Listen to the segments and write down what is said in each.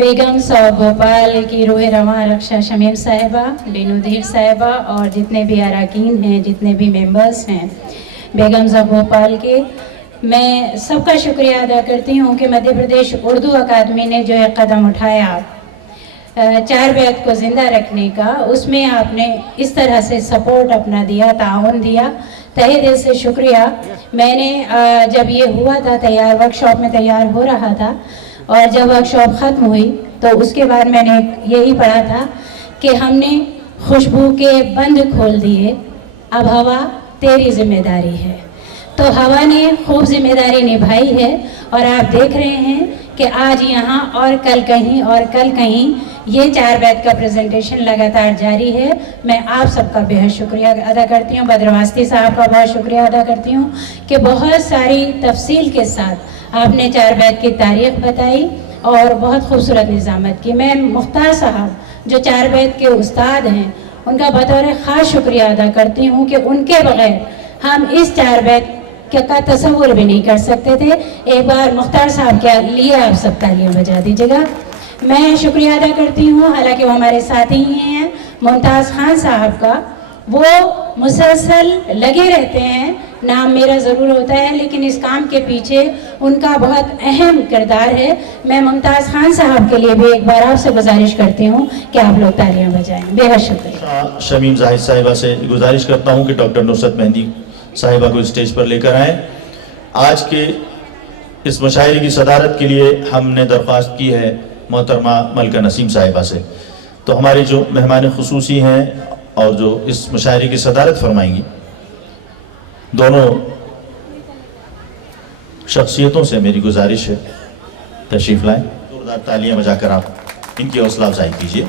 Begums of Bhopal की रूह रवां रक्षा शमीम साहिबा, बेनुधीर साहिबा और जितने भी अरकान हैं, जितने भी मेंबर्स हैं बेगम्स ऑफ भोपाल के, मैं सबका शुक्रिया अदा करती हूँ कि मध्य प्रदेश उर्दू अकादमी ने जो एक कदम उठाया चार बैत को ज़िंदा रखने का, उसमें आपने इस तरह से सपोर्ट अपना दिया, ताउन दिया, तहे दिल से शुक्रिया। मैंने जब ये हुआ था तैयार, वर्कशॉप में तैयार हो रहा था और जब वर्कशॉप ख़त्म हुई तो उसके बाद मैंने यही पढ़ा था कि हमने खुशबू के बंद खोल दिए, अब हवा तेरी जिम्मेदारी है। तो हवा ने खूब जिम्मेदारी निभाई है और आप देख रहे हैं कि आज यहाँ और कल कहीं और कल कहीं ये चार बैत का प्रेजेंटेशन लगातार जारी है। मैं आप सबका बेहद शुक्रिया अदा करती हूँ, बद्रवास्ती साहब का बहुत शुक्रिया अदा करती हूँ कि बहुत सारी तफसील के साथ आपने चार बैत की तारीख बताई और बहुत खूबसूरत निज़ामत की। मैं मुख्तार साहब जो चार बैत के उस्ताद हैं उनका बतौर ख़ास शुक्रिया अदा करती हूँ कि उनके बग़ैर हम इस चार बैत का तस्वुर भी नहीं कर सकते थे। एक बार मुख्तार साहब के लिए आप सब तालियां बजा दीजिएगा। मैं शुक्रिया अदा करती हूँ, हालांकि वो हमारे साथी ही हैं, मुमताज़ खान साहब का। वो मुसलसल लगे रहते हैं, नाम मेरा ज़रूर होता है लेकिन इस काम के पीछे उनका बहुत अहम किरदार है। मैं मुमताज़ खान साहब के लिए भी एक बार आपसे गुजारिश करती हूँ कि आप लोग तालियां बजाएं। बेहद शुक्रिया। शमीम जाहिद साहिबा से गुजारिश करता हूँ कि डॉक्टर नुसरत मेहंदी साहिबा को स्टेज पर लेकर आएँ। आज के इस मुशायरे की सदारत के लिए हमने दरख्वास्त की है मोहतरमा मलका नसीम साहिबा से। तो हमारी जो मेहमान खुसूसी हैं और जो इस मुशायरे की सदारत फरमाएंगी, दोनों शख्सियतों से मेरी गुजारिश है तशरीफ़ लाएँ। जोरदार तालियां बजाकर आप इनकी हौसला अफजाई कीजिए।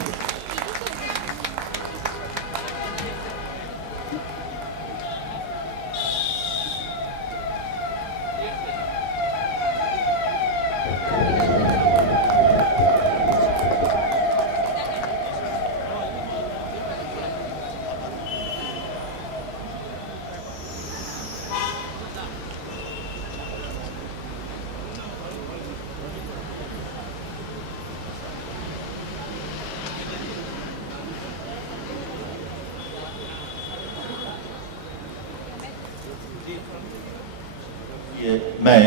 मैं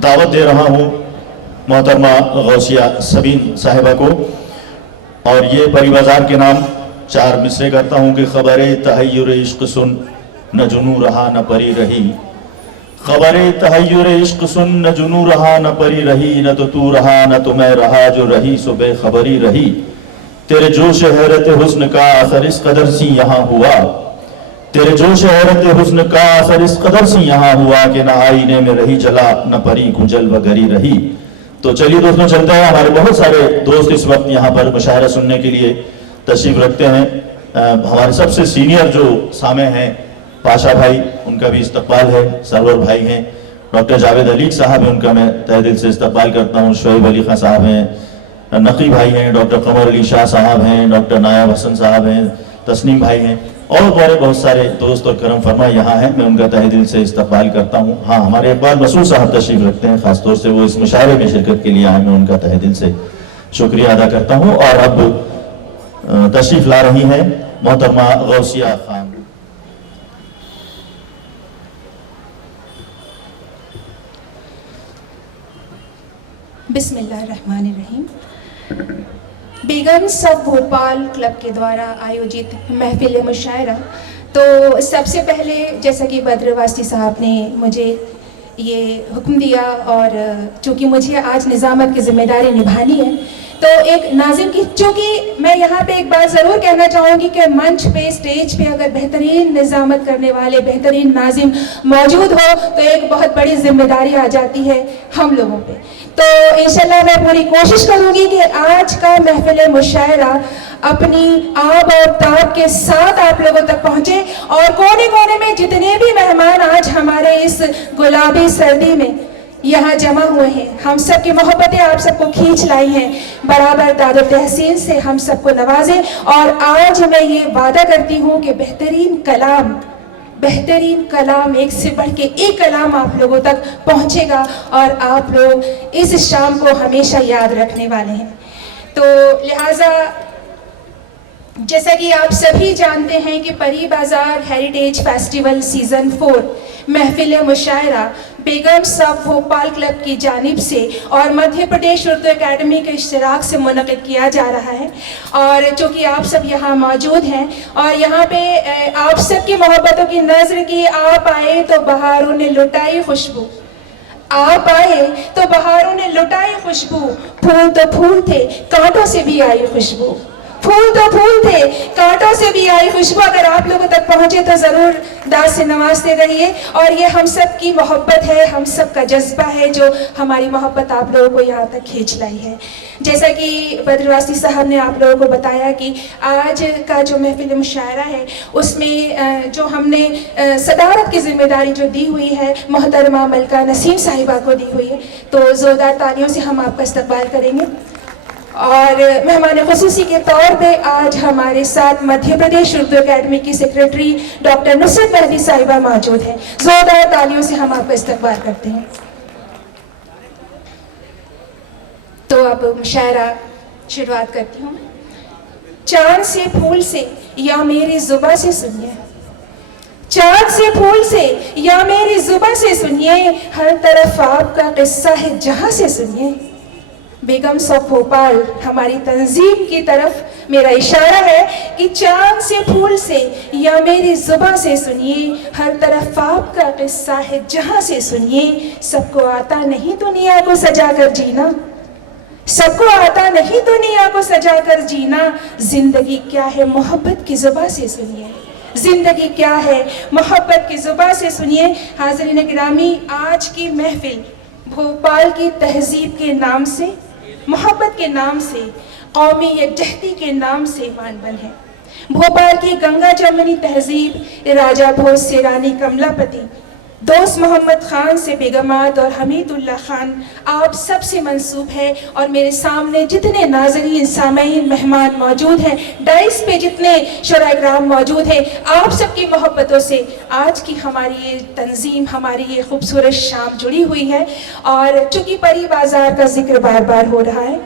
दावत दे रहा हूँ मोहतरमा गौसिया सबीन साहिबा को, और ये परी बाजार के नाम चार मिसरे करता हूँ कि खबरे तहय्युर इश्क सुन न जुनू रहा न परी रही, खबरे तहय्युर इश्क सुन न जुनू रहा न परी रही, न तो तू रहा न तो मैं रहा, जो रही सो बेखबरी रही, तेरे जोश हैरत हुस्न का असर इस कदर सी यहाँ हुआ, तेरे जोश हैरत हुस्न का असर इस कदर सी यहाँ हुआ कि न आईने में रही जला न परी कुंजल वगरी रही। तो चलिए दोस्तों चलते हैं। हमारे बहुत सारे दोस्त इस वक्त यहाँ पर मुशायरा सुनने के लिए तशरीफ रखते हैं। हमारे सबसे सीनियर जो सामे हैं पाशा भाई, उनका भी इस्तकबाल है। सरवर भाई हैं, डॉक्टर जावेद अली साहब हैं, उनका मैं तहे दिल से इस्तकबाल करता हूँ। शोएब अली खान साहब हैं, नकी भाई हैं, डॉक्टर कमर अली शाह साहब हैं, डॉक्टर नायब हसन साहब हैं, तस्नीम भाई हैं और बहुत सारे दोस्त और करम फरमा यहाँ हैं। मैं उनका तहे दिल से इस्तकबाल करता हूँ। हाँ, हमारे इकबाल मसूद साहब तशरीफ रखते हैं, खासतौर से वो इस मुशायरे में शिरकत के लिए आए। मैं उनका तहे दिल से शुक्रिया अदा करता हूँ। और अब तशरीफ ला रही हैं मोहतरमा गौसिया खान। बिस्मिल्लाहिर्रहमानिर्रहीम। बेगम्स ऑफ भोपाल क्लब के द्वारा आयोजित महफिल मुशायरा। तो सबसे पहले जैसा कि बद्रवास्ती साहब ने मुझे ये हुक्म दिया और चूँकि मुझे आज निज़ामत की ज़िम्मेदारी निभानी है, तो एक नाजिम की, चूँकि मैं यहाँ पे एक बात ज़रूर कहना चाहूँगी कि मंच पे, स्टेज पे अगर बेहतरीन निज़ामत करने वाले बेहतरीन नाजिम मौजूद हो तो एक बहुत बड़ी जिम्मेदारी आ जाती है हम लोगों पे। तो इंशाल्लाह मैं पूरी कोशिश करूँगी कि आज का महफिल मुशायरा अपनी आब और ताब के साथ आप लोगों तक पहुँचे और कोने कोने में जितने भी मेहमान आज हमारे इस गुलाबी सर्दी में यहाँ जमा हुए हैं, हम सब की मोहब्बतें आप सबको खींच लाई हैं, बराबर दाद तहसीन से हम सबको नवाजें। और आज मैं ये वादा करती हूँ कि बेहतरीन कलाम, बेहतरीन कलाम, एक से बढ़ के एक कलाम आप लोगों तक पहुंचेगा और आप लोग इस शाम को हमेशा याद रखने वाले हैं। तो लिहाजा जैसा कि आप सभी जानते हैं कि परी बाज़ार हेरिटेज फेस्टिवल सीज़न 4 महफिल मुशायरा बेगम साहब भोपाल क्लब की जानिब से और मध्य प्रदेश उर्दू एकेडमी के इश्तराक से मुनक़िद किया जा रहा है। और चूँकि आप सब यहाँ मौजूद हैं और यहाँ पे आप सब की मोहब्बतों की नज़र की, आप आए तो बहारों ने लुटाई खुशबू, आप आए तो बहारों ने लुटाई खुशबू, फूल तो फूल थे कांटों से भी आई खुशबू, फूल तो फूल थे कांटों से भी आई खुशबू। अगर आप लोगों तक पहुंचे तो ज़रूर दाद से नवाजते रहिए। और ये हम सब की मोहब्बत है, हम सब का जज्बा है जो हमारी मोहब्बत आप लोगों को यहाँ तक खींच लाई है। जैसा कि बद्रवासी साहब ने आप लोगों को बताया कि आज का जो महफिल मुशायरा है उसमें जो हमने सदारत की जिम्मेदारी जो दी हुई है मोहतरमा मलका नसीम साहिबा को दी हुई है, तो ज़ोरदार तालियों से हम आपका इस्तकबाल करेंगे। और मेहमान खुसूसी के तौर पे आज हमारे साथ मध्य प्रदेश उर्दू एकेडमी की सेक्रेटरी डॉक्टर नुसरत मेहदी साहिबा मौजूद हैं। जोरदार तालियों से हम आपका इस्तकबाल करते हैं। तो अब मुशायरा शुरुआत करती हूँ। चांद से फूल से या मेरी जुबां से सुनिए, चांद से फूल से या मेरी जुबां से सुनिए, हर तरफ आपका किस्सा है जहां से सुनिए। बेगम साहब भोपाल हमारी तंजीम की तरफ मेरा इशारा है कि चांद से फूल से या मेरी जुबां से सुनिए, हर तरफ आपका किस्सा है जहां से सुनिए। सबको आता नहीं दुनिया को सजा कर जीना, सबको आता नहीं दुनिया को सजा कर जीना। जिंदगी क्या है मोहब्बत की जुबां से सुनिए, जिंदगी क्या है मोहब्बत की जुबां से सुनिए। हाज़रीन गिरामी, आज की महफिल भोपाल की तहजीब के नाम से, मोहब्बत के नाम से, कौमी यकजहती के नाम से मानबन है। भोपाल की गंगा जमनी तहजीब राजा भोज से रानी कमलापति, दोस्त मोहम्मद खान से बेगमात और हमीदुल्लाह खान आप सब से मंसूब है। और मेरे सामने जितने नाज़रीन सामईन मेहमान मौजूद हैं, डाइस पे जितने शुराइकराम मौजूद हैं, आप सबकी मोहब्बतों से आज की हमारी ये तंजीम, हमारी ये खूबसूरत शाम जुड़ी हुई है। और चूँकि परी बाज़ार का जिक्र बार बार हो रहा है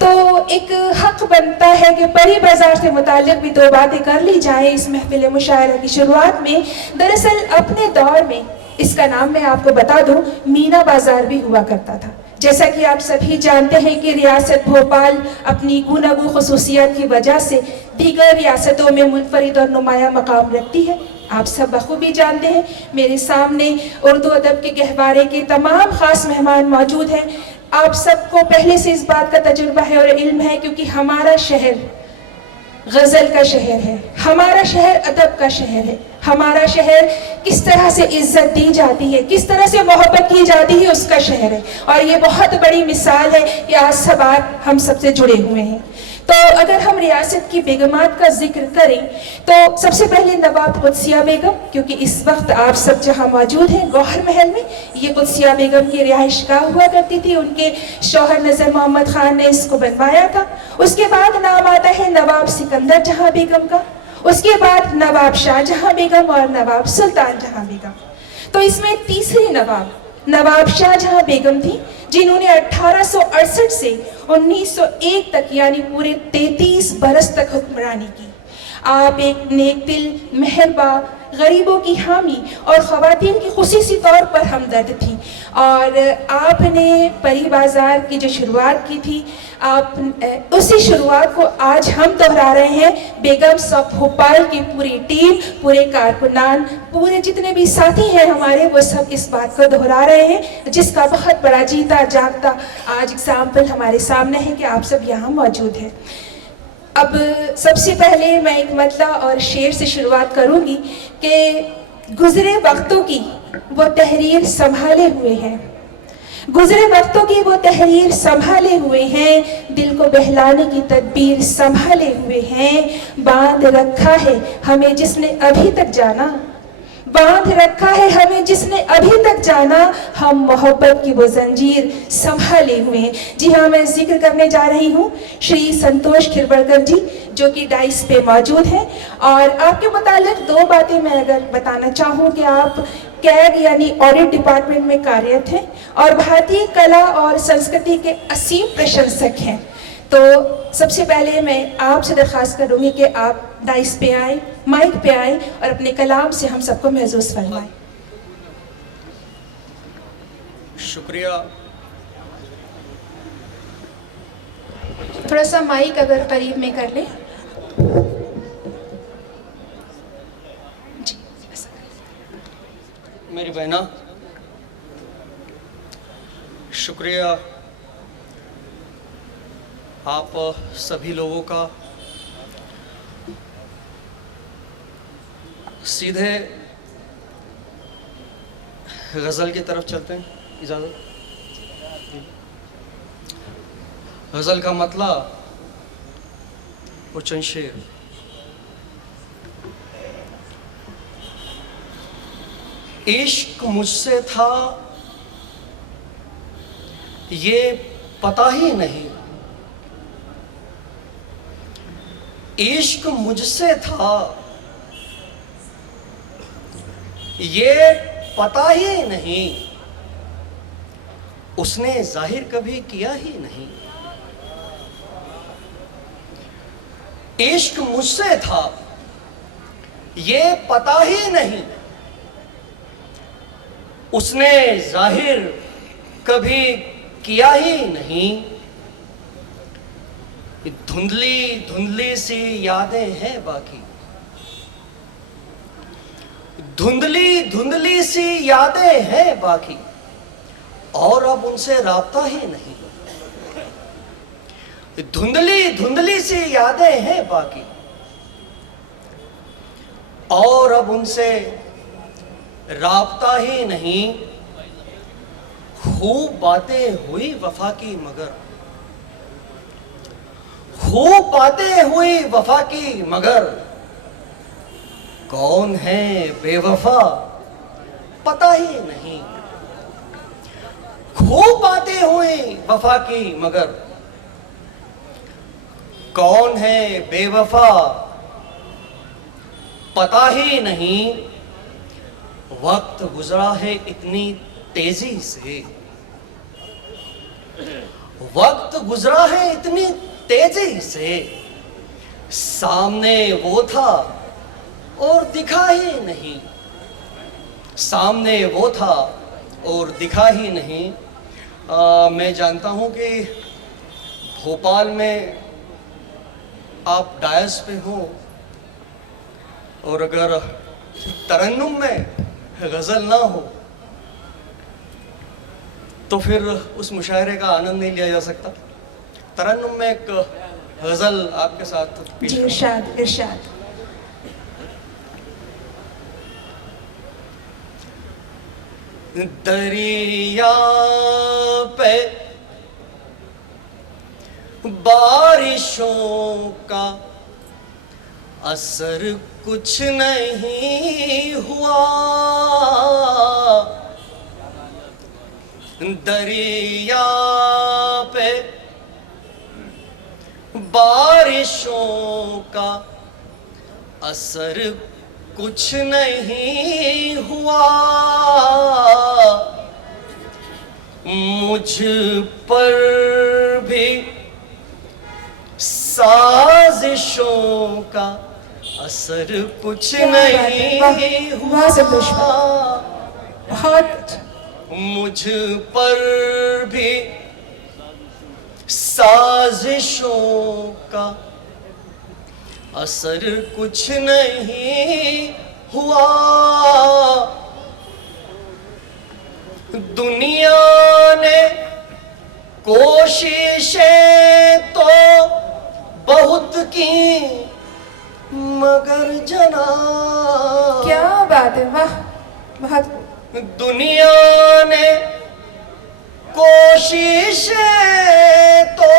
तो एक हक बनता है कि परी बाज़ार से मुताल्लिक़ भी दो बातें कर ली जाए इस महफिल मुशायरा की शुरुआत में। दरअसल अपने दौर में इसका नाम मैं आपको बता दूं, मीना बाजार भी हुआ करता था। जैसा कि आप सभी जानते हैं कि रियासत भोपाल अपनी गुनागू खसूसियत की वजह से दीगर रियासतों में मुनफरिद और नुमाया मकाम रखती है। आप सब बखूबी जानते हैं। मेरे सामने उर्दू अदब के गहवारे के तमाम ख़ास मेहमान मौजूद हैं। आप सबको पहले से इस बात का तजुर्बा है और इल्म है, क्योंकि हमारा शहर गज़ल का शहर है, हमारा शहर अदब का शहर है। हमारा शहर किस तरह से इज्जत दी जाती है, किस तरह से मोहब्बत की जाती है, उसका शहर है। और ये बहुत बड़ी मिसाल है कि आज सब आप हम सबसे जुड़े हुए हैं। तो अगर हम रियासत की बेगमात का जिक्र करें तो सबसे पहले नवाब कुदसिया बेगम, क्योंकि इस वक्त आप सब जहां मौजूद हैं गौहर महल में, ये कुदसिया बेगम की रिहाइशगाह हुआ करती थी। उनके शौहर नज़र मोहम्मद खान ने इसको बनवाया था। उसके बाद नाम आता है नवाब सिकंदर जहां बेगम का, उसके बाद नवाब शाहजहां बेगम और नवाब सुल्तान जहां बेगम। तो इसमें तीसरी नवाब शाहजहां बेगम थी, जिन्होंने 1868 से 1901 तक यानी पूरे 33 बरस तक हुक्मरानी की। आप एक नेक दिल, मेहरबा, गरीबों की हामी और ख़वातीन की खुसूसी तौर पर हमदर्द थी। और आपने परी बाज़ार की जो शुरुआत की थी, आप उसी शुरुआत को आज हम दोहरा रहे हैं। बेगम साहब भोपाल की पूरी टीम, पूरे कारकुनान, पूरे जितने भी साथी हैं हमारे, वो सब इस बात को दोहरा रहे हैं, जिसका बहुत बड़ा जीता जागता आज एग्जाम्पल हमारे सामने है कि आप सब यहाँ मौजूद हैं। अब सबसे पहले मैं एक मतला और शेर से शुरुआत करूंगी कि गुज़रे वक्तों की वो तहरीर संभाले हुए हैं, गुज़रे वक्तों की वो तहरीर संभाले हुए हैं, दिल को बहलाने की तदबीर संभाले हुए हैं। बांध रखा है हमें जिसने अभी तक जाना, बांध रखा है हमें जिसने अभी तक जाना, हम मोहब्बत की वो जंजीर संभाले हुए हैं। जी हाँ, मैं जिक्र करने जा रही हूँ श्री संतोष खिरवड़कर जी, जो कि डाइस पे मौजूद है। और आपके मुतालिक दो बातें मैं अगर बताना चाहूँ कि आप कैग यानी ऑडिट डिपार्टमेंट में कार्यरत हैं और भारतीय कला और संस्कृति के असीम प्रशंसक हैं। तो सबसे पहले मैं आपसे दरख्वास्त करूँगी कि आप डाइस पे आए, माइक पे आए और अपने कलाम से हम सबको महसूस फरमाएं। शुक्रिया। थोड़ा सा माइक अगर करीब में कर लें। जी, मेरी बहना, शुक्रिया आप सभी लोगों का। सीधे गज़ल की तरफ चलते हैं, इजाज़त। गज़ल का मतलब वो चंद शेर। इश्क मुझसे था ये पता ही नहीं, इश्क मुझसे था ये पता ही नहीं, उसने जाहिर कभी किया ही नहीं। इश्क मुझसे था ये पता ही नहीं, उसने जाहिर कभी किया ही नहीं। धुंधली धुंधली सी यादें हैं बाकी, धुंधली धुंधली सी यादें हैं बाकी, और अब उनसे राब्ता ही नहीं। धुंधली धुंधली सी यादें हैं बाकी, और अब उनसे राब्ता ही नहीं। खूब बातें हुई वफा की मगर, खूब बातें हुई वफा की मगर, कौन है बेवफा पता ही नहीं। खूब बातें हुई वफा की मगर, कौन है बेवफा पता ही नहीं। वक्त गुजरा है इतनी तेजी से, वक्त गुजरा है इतनी तेजी से, सामने वो था और दिखा ही नहीं, सामने वो था और दिखा ही नहीं। मैं जानता हूं कि भोपाल में आप डायस पे हो, और अगर तरन्नुम में गज़ल ना हो तो फिर उस मुशायरे का आनंद नहीं लिया जा सकता। तरन्नुम में एक गज़ल आपके साथ पेश जी, करूं। इरशाद इरशाद। दरिया पे बारिशों का असर कुछ नहीं हुआ, दरिया पे बारिशों का असर कुछ नहीं हुआ। मुझ पर भी साजिशों का असर कुछ नहीं हुआ। बहुत मुझ पर भी साजिशों का असर कुछ नहीं हुआ। दुनिया ने कोशिशें तो बहुत की मगर जनाब, क्या बात है, वाह, बहुत। दुनिया ने कोशिशें तो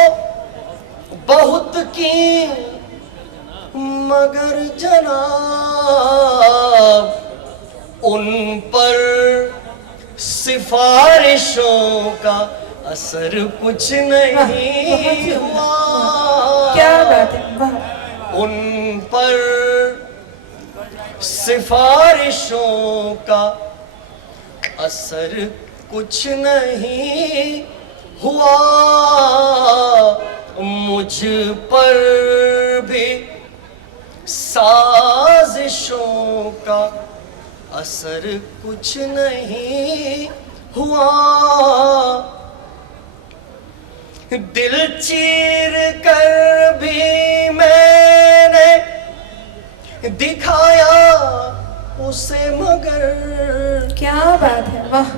बहुत की मगर जनाब, उन पर सिफारिशों का असर कुछ नहीं हुआ। क्या बात है, वाह। उन पर सिफारिशों का असर कुछ नहीं हुआ, मुझ पर भी साजिशों का असर कुछ नहीं हुआ। दिल चीर कर भी मैंने दिखाया उसे मगर, क्या बात है, वाह।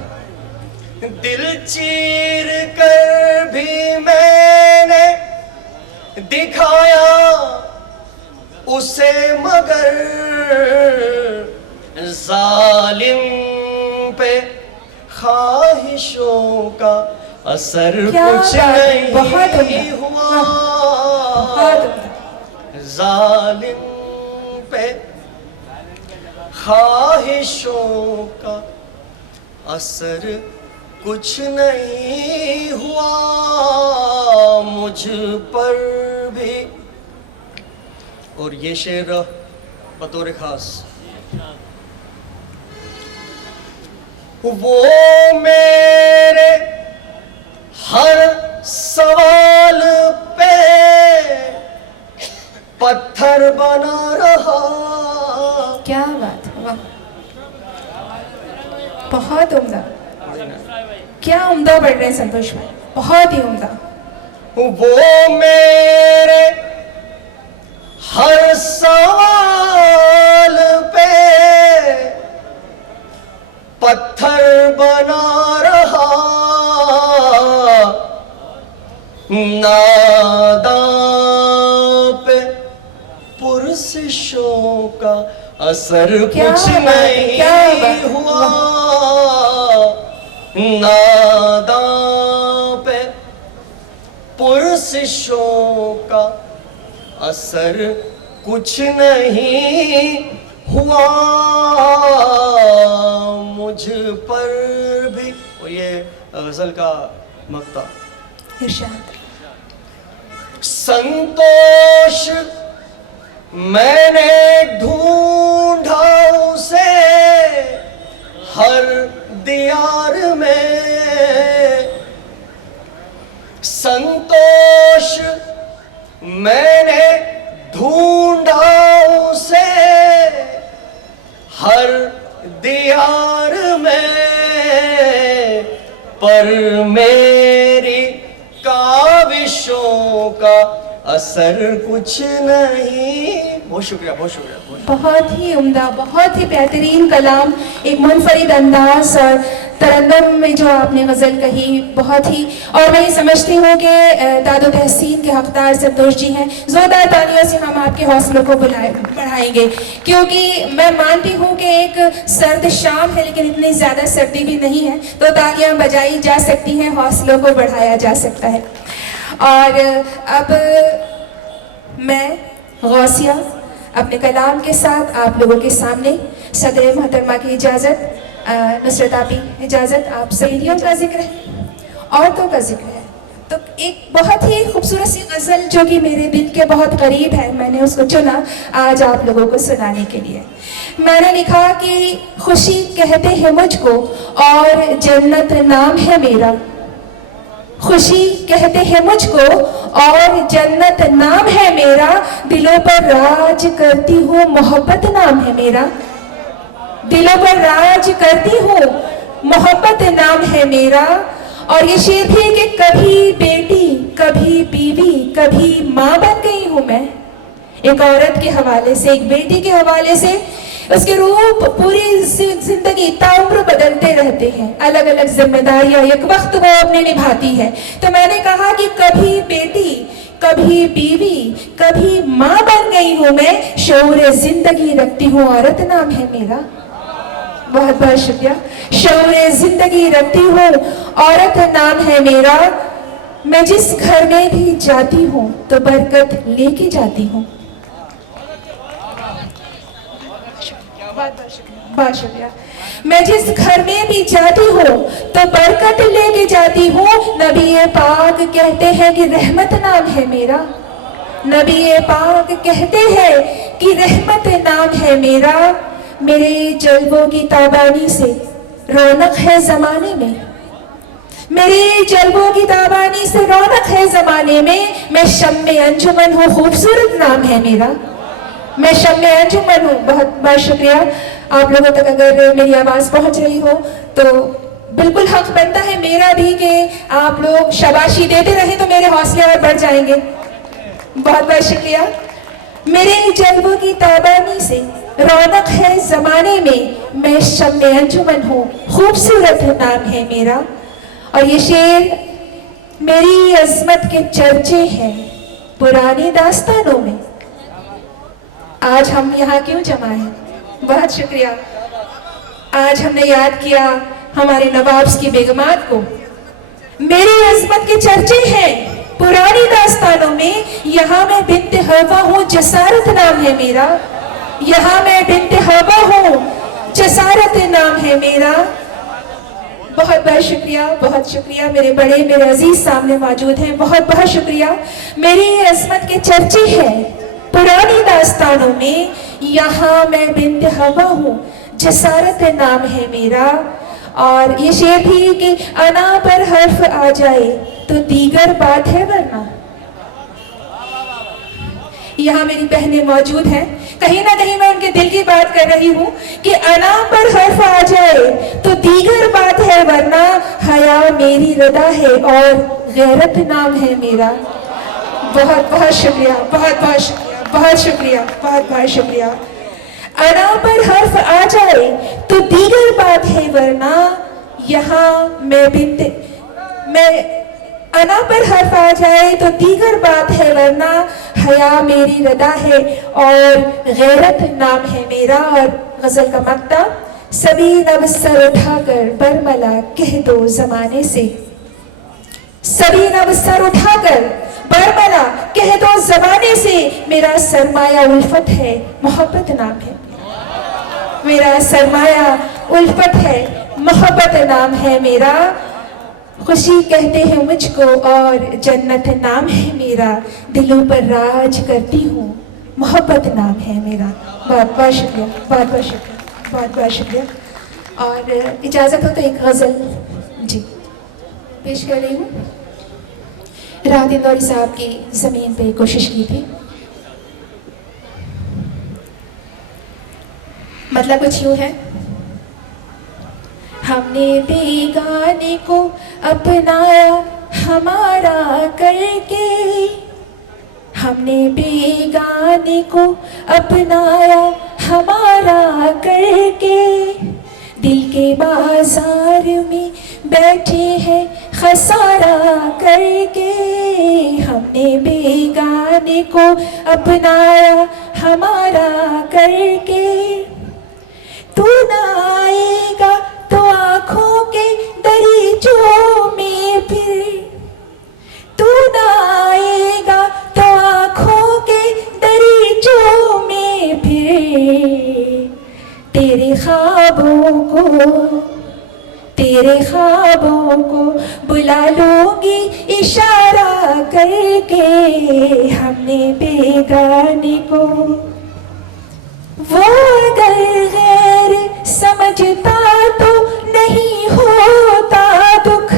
दिल चीर कर भी मैंने दिखाया उसे मगर, जालिम पे ख्वाहिशों का असर क्या कुछ बात है, नहीं बहुत हुआ, बहुत जालिम पे ख्वाहिशों का असर कुछ नहीं हुआ, मुझ पर भी। और ये शेर बतौर खास वो मेरे हर सवाल पे पत्थर बना रहा। क्या बात है, वाह, बहुत उम्दा। क्या उम्दा पढ़ रहे हैं संतोष भाई, बहुत ही उम्दा। वो मेरे हर सवाल पे पत्थर बना रहा, नादां पे पुरसिशों का असर कुछ नहीं हुआ, नादां पे पुरसिशों का असर कुछ नहीं हुआ, मुझ पर भी। और ये गजल का मक्ता। इरशाद। संतोष मैंने ढूंढा उसे हर दियार में, संतोष मैंने ढूंढा उसे हर दियार में, पर मेरी काविशों का असर कुछ नहीं। बहुत शुक्रिया, बहुत शुक्रिया, बहुत ही उम्दा, बहुत ही बेहतरीन कलाम, एक मुनफरिद अंदाज और तरन्नुम में जो आपने गज़ल कही, बहुत ही। और मैं ये समझती हूँ कि दादो तहसीन के हकदार संतोष जी हैं। ज़ोरदार तालियों से हम आपके हौसलों को बढ़ाएंगे, क्योंकि मैं मानती हूँ कि एक सर्द शाम है लेकिन इतनी ज़्यादा सर्दी भी नहीं है, तो तालियाँ बजाई जा सकती हैं, हौसलों को बढ़ाया जा सकता है। और अब मैं गौसिया अपने कलाम के साथ आप लोगों के सामने सदर मोहतरमा की इजाज़त, नुसरत आपी इजाज़त, आप सहेलियों का जिक्र है, औरतों का जिक्र है, तो एक बहुत ही खूबसूरत सी गज़ल जो कि मेरे दिल के बहुत करीब है, मैंने उसको चुना आज आप लोगों को सुनाने के लिए। मैंने लिखा कि खुशी कहते हैं मुझको और जन्नत नाम है मेरा, खुशी कहते हैं मुझको और जन्नत नाम है मेरा, दिलों पर राज करती हूँ मोहब्बत नाम है मेरा, दिलों पर राज करती हूँ मोहब्बत नाम है मेरा। और ये शेर भी कि कभी बेटी कभी बीवी कभी माँ बन गई हूँ मैं, एक औरत के हवाले से, एक बेटी के हवाले से, उसके रूप पूरी जिंदगी ताउम्र बदलते रहते हैं, अलग अलग जिम्मेदारियां एक वक्त वो अपने निभाती है। तो मैंने कहा कि कभी बेटी कभी बीवी कभी माँ बन गई हूँ मैं, शऊर जिंदगी रखती हूँ औरत नाम है मेरा। बहुत बहुत शुक्रिया। शऊर जिंदगी रखती हूँ औरत नाम है मेरा, मैं जिस घर में भी जाती हूँ तो बरकत लेके जाती हूँ। बहुत शुक्रिया। मैं जिस घर में भी जाती हूँ तो बरकत लेके जाती हूँ, नबी पाक कहते हैं कि रहमत नाम है मेरा, नबी पाक कहते हैं कि रहमत नाम है मेरा, मेरे जल्बों की ताबानी से रौनक है ज़माने में, मेरे जल्बों की ताबानी से रौनक है ज़माने में। मैं शम्मे अंजुमन हूँ, खूबसूरत नाम है मेरा, मैं शम्मे अंजुमन हूँ। बहुत बहुत शुक्रिया। आप लोगों तक अगर मेरी आवाज़ पहुँच रही हो तो बिल्कुल हक बनता है मेरा भी कि आप लोग शाबाशी देते रहें तो मेरे हौसले और बढ़ जाएंगे। बहुत बहुत शुक्रिया। मेरे जल्बों की ताबानी से रौनक है ज़माने में, मैं शम्मे अंजुमन हूँ, खूबसूरत नाम है मेरा। और ये शेर मेरी अज़मत के चर्चे हैं पुरानी दास्तानों में। आज हम यहाँ क्यों जमा हैं? बहुत शुक्रिया। आज हमने याद किया हमारे नवाब्स की बेगमात को। मेरी अज़मत के चर्चे हैं पुरानी दास्तानों में, यहाँ मैं बिन्ते हवा हूँ, जसारत नाम है मेरा। यहाँ मैं बिन्ते हवा हूँ, जसारत नाम है मेरा। बहुत बहुत शुक्रिया, बहुत शुक्रिया। मेरे बड़े मेरे अजीज सामने मौजूद हैं, बहुत बहुत शुक्रिया। मेरी अज़मत के चर्चे हैं पुरानी दास्तानों में, यहाँ मैं बिन्ते हवा हूँ, जसारत नाम है मेरा। और ये शेर भी कि अना पर हर्फ आ जाए तो दीगर बात है वरना। यहाँ मेरी बहनें मौजूद हैं, कहीं ना कहीं मैं उनके दिल की बात कर रही हूँ कि अना पर हर्फ आ जाए तो दीगर बात है वरना, हया मेरी रदा है और गैरत नाम है मेरा। बहुत बहुत शुक्रिया, बहुत बहुत शुक्रिया, बहुत शुक्रिया, बहुत बहुत शुक्रिया। अना पर हर्फ आ जाए तो दीगर बात है वरना, यहाँ मैं अना पर हर्फ आ जाए तो दीगर बात है वरना, हया मेरी रदा है और गैरत नाम है मेरा। और गजल का मक्ता, सभी नब सर उठाकर बरमला कह दो जमाने से, सभी नब सर उठाकर बरमला कह दो जमाने से, मेरा सरमाया उल्फत है मोहब्बत नाम है मेरा, सरमाया उल्फत है मोहब्बत नाम है मेरा। खुशी कहते हैं मुझको और जन्नत नाम है मेरा, दिलों पर राज करती हूँ मोहब्बत नाम है मेरा। बहुत बहुत शुक्रिया, बहुत बहुत शुक्रिया, बहुत बहुत शुक्रिया। और इजाज़त हो तो एक गज़ल जी पेश कर रही हूँ। राहत इंदौरी साहब की ज़मीन पे कोशिश की थी। मतलब कुछ यूँ है, हमने बेगाने को अपनाया हमारा करके, हमने बेगाने को अपनाया हमारा करके, दिल के बाजार में बैठे हैं खसारा करके, हमने बेगाने को अपनाया हमारा करके। तू ना आएगा तो आँखों के दरीचों में फिर, तू ना आएगा तो आँखों के दरीचों में फिर, तेरे ख्वाबों को बुला लूंगी इशारा करके, हमने बेगाने को। वो अगर गैर समझता तो नहीं होता दुख,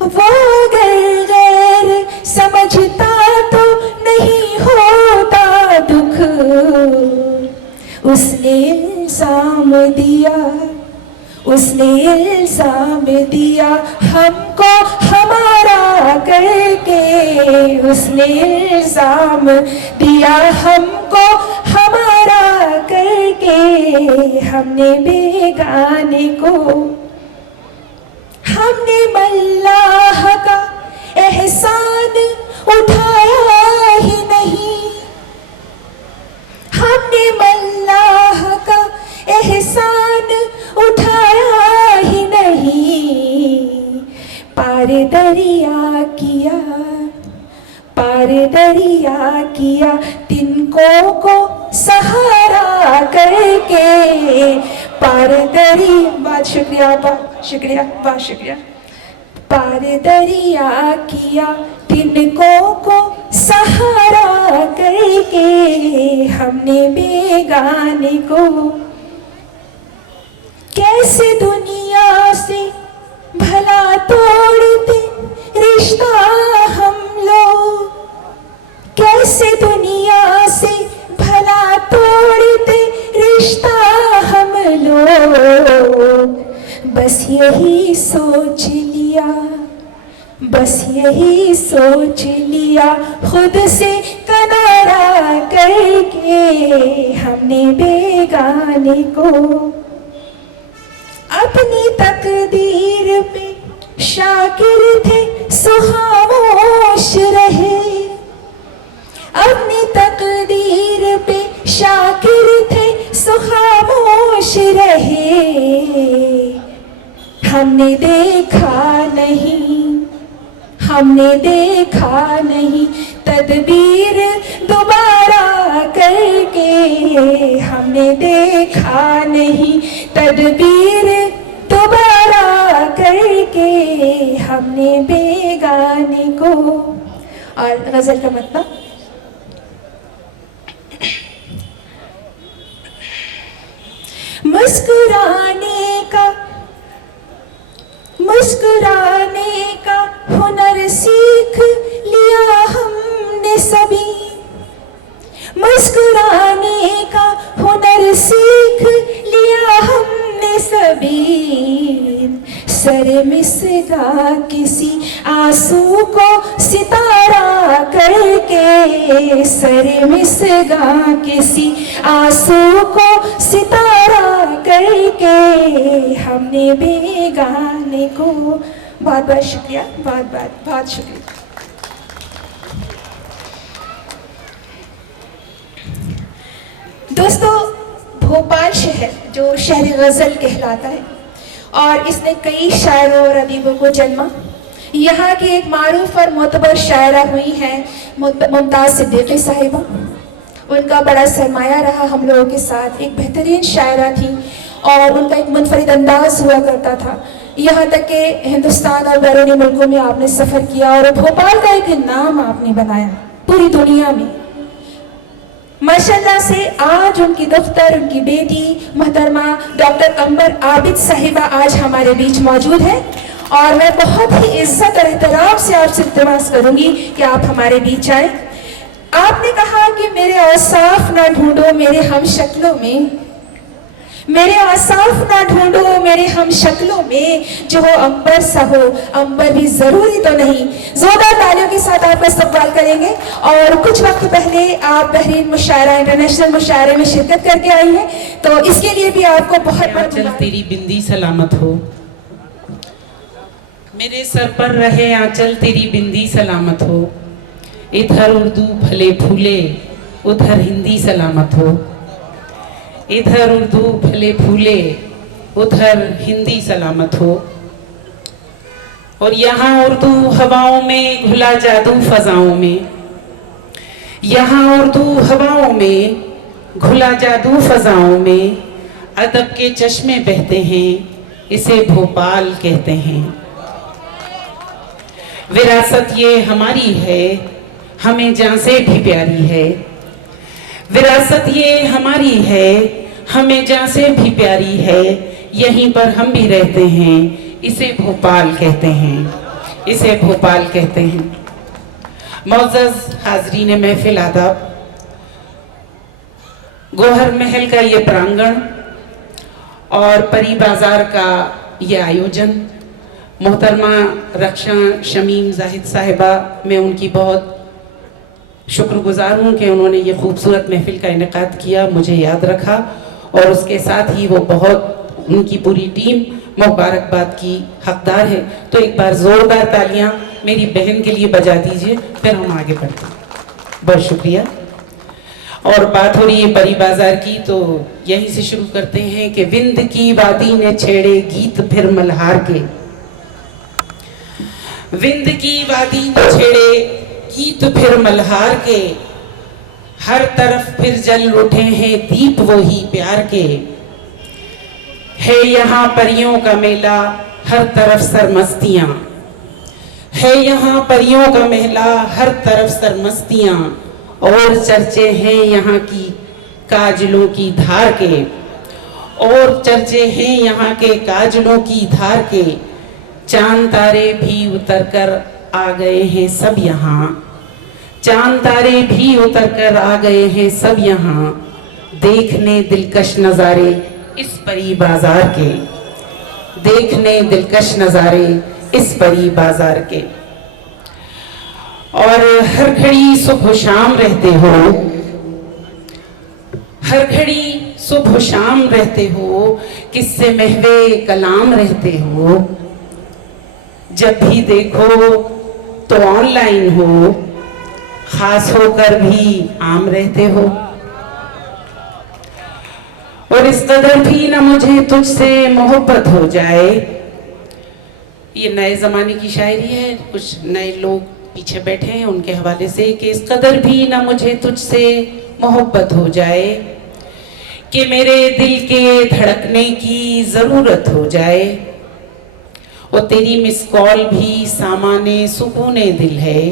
वो अगर गैर समझता तो नहीं होता दुख, उसने इल्ज़ाम दिया हमको हमारा करके, उसने इल्ज़ाम दिया हमको हमारा करके, हमने बेगाने को, हमने मल्लाह का एहसान उठाया ही नहीं, हमने मल्लाह का एहसान उठाया ही नहीं, पार दरिया किया तिनको को सहारा करके, पार दरिया। बहुत शुक्रिया, बहुत शुक्रिया, बहुत शुक्रिया। पार दरिया किया तिनको को सहारा हमने बेगाने को। कैसे दुनिया से भला तोड़ते रिश्ता हम लोग, कैसे दुनिया से भला तोड़ते रिश्ता हम लोग। बस यही सोच लिया, बस यही सोच लिया खुद से किनारा करके हमने बेगाने को। अपनी तकदीर पे शाकिर थे सो खामोश रहे, अपनी तकदीर पे शाकिर थे सो खामोश रहे। हमने देखा नहीं, हमने देखा नहीं तदबीर दोबारा करके, हमने देखा नहीं तदबीर दोबारा करके हमने बेगाने को। और गजल का मतलब, मुस्कुराने का, मुस्कुराने का हुनर सीख लिया हमने सभी, मुस्कुराने का हुनर सीख लिया हमने सभी। सर मिसगा किसी आंसू को सितारा करके, सर मिसगा किसी आंसू को सितारा करके हमने बेगाने को। बहुत बहुत शुक्रिया, बहुत बहुत बहुत शुक्रिया। दोस्तों, भोपाल शहर जो शहर गज़ल कहलाता है और इसने कई शायरों और अदीबों को जन्मा। यहाँ की एक मारूफ और मोतबर शायरा हुई हैं मुमताज़ सिद्दीकी साहिबा। उनका बड़ा सरमाया रहा हम लोगों के साथ। एक बेहतरीन शायरा थी और उनका एक मुनफरिद अंदाज हुआ करता था। यहाँ तक कि हिंदुस्तान और बैरूनी मुल्कों में आपने सफ़र किया और भोपाल का एक नाम आपने बनाया पूरी दुनिया में। माशाल्लाह से आज उनकी दफ्तर, उनकी बेटी मोहतरमा डॉक्टर अंबर आबिद साहिबा आज हमारे बीच मौजूद है और मैं बहुत ही इज्जत और एहतराम से आपसे इल्तिमास करूंगी कि आप हमारे बीच आए। आपने कहा कि मेरे औसाफ ना ढूंढो मेरे हम शक्लों में, मेरे औसाफ ना ढूंढो मेरे हम शक्लों में, जो हो अंबर सा हो अंबर भी जरूरी तो नहीं। जोरदार तालियों के साथ आपका इस्तकबाल करेंगे। और कुछ वक्त पहले आप बहरीन मुशायरा इंटरनेशनल मुशायरे में शिरकत करके आई हैं, तो इसके लिए भी आपको बहुत बहुत आंचल तेरी बिंदी सलामत हो, मेरे सर पर रहे आंचल तेरी बिंदी सलामत हो। इधर उर्दू भले फूले उधर हिंदी सलामत हो, इधर उर्दू भले फूले उधर हिंदी सलामत हो। और यहाँ उर्दू हवाओं में घुला जादू फजाओं में, यहाँ उर्दू हवाओं में घुला जादू फजाओं में। अदब के चश्मे बहते हैं इसे भोपाल कहते हैं। विरासत ये हमारी है हमें जान से भी प्यारी है, विरासत ये हमारी है हमें जान से भी प्यारी है। यहीं पर हम भी रहते हैं इसे भोपाल कहते हैं, इसे भोपाल कहते हैं। मौजूद हाजरीन महफिल आदाब, गौहर महल का ये प्रांगण और परी बाजार का ये आयोजन, मोहतरमा रक्षा शमीम जाहिद साहिबा, मैं उनकी बहुत शुक्रगुजार हूँ कि उन्होंने ये खूबसूरत महफिल का इनेकाद किया, मुझे याद रखा और उसके साथ ही वो बहुत उनकी पूरी टीम मुबारकबाद की हकदार है। तो एक बार ज़ोरदार तालियां मेरी बहन के लिए बजा दीजिए, फिर हम आगे बढ़ते हैं। बहुत शुक्रिया। और बात हो रही है परी बाजार की, तो यहीं से शुरू करते हैं कि विंद की वादी ने छेड़े गीत फिर मल्हार के, विंद की वादी ने छेड़े गीत फिर मल्हार के। हर तरफ फिर जल उठे हैं दीप वो ही प्यार के। है यहाँ परियों का मेला हर तरफ सरमस्तियाँ, है यहाँ परियों का मेला हर तरफ सरमस्तियाँ। और चर्चे हैं यहाँ की काजलों की धार के, और चर्चे हैं यहाँ के काजलों की धार के। चांद तारे भी उतर कर आ गए हैं सब यहाँ, चांद तारे भी उतर कर आ गए हैं सब यहाँ, देखने दिलकश नज़ारे इस परी बाजार के, देखने दिलकश नज़ारे इस परी बाजार के। और हर घड़ी सुबह शाम रहते हो, हर घड़ी सुबह शाम रहते हो, किससे महवे कलाम रहते हो। जब भी देखो तो ऑनलाइन हो, खास होकर भी आम रहते हो। और इस कदर भी न मुझे तुझसे मोहब्बत हो जाए। ये नए जमाने की शायरी है, कुछ नए लोग पीछे बैठे हैं उनके हवाले से, कि इस कदर भी न मुझे तुझसे मोहब्बत हो जाए कि मेरे दिल के धड़कने की जरूरत हो जाए। और तेरी मिस कॉल भी सामाने सुकूने दिल है,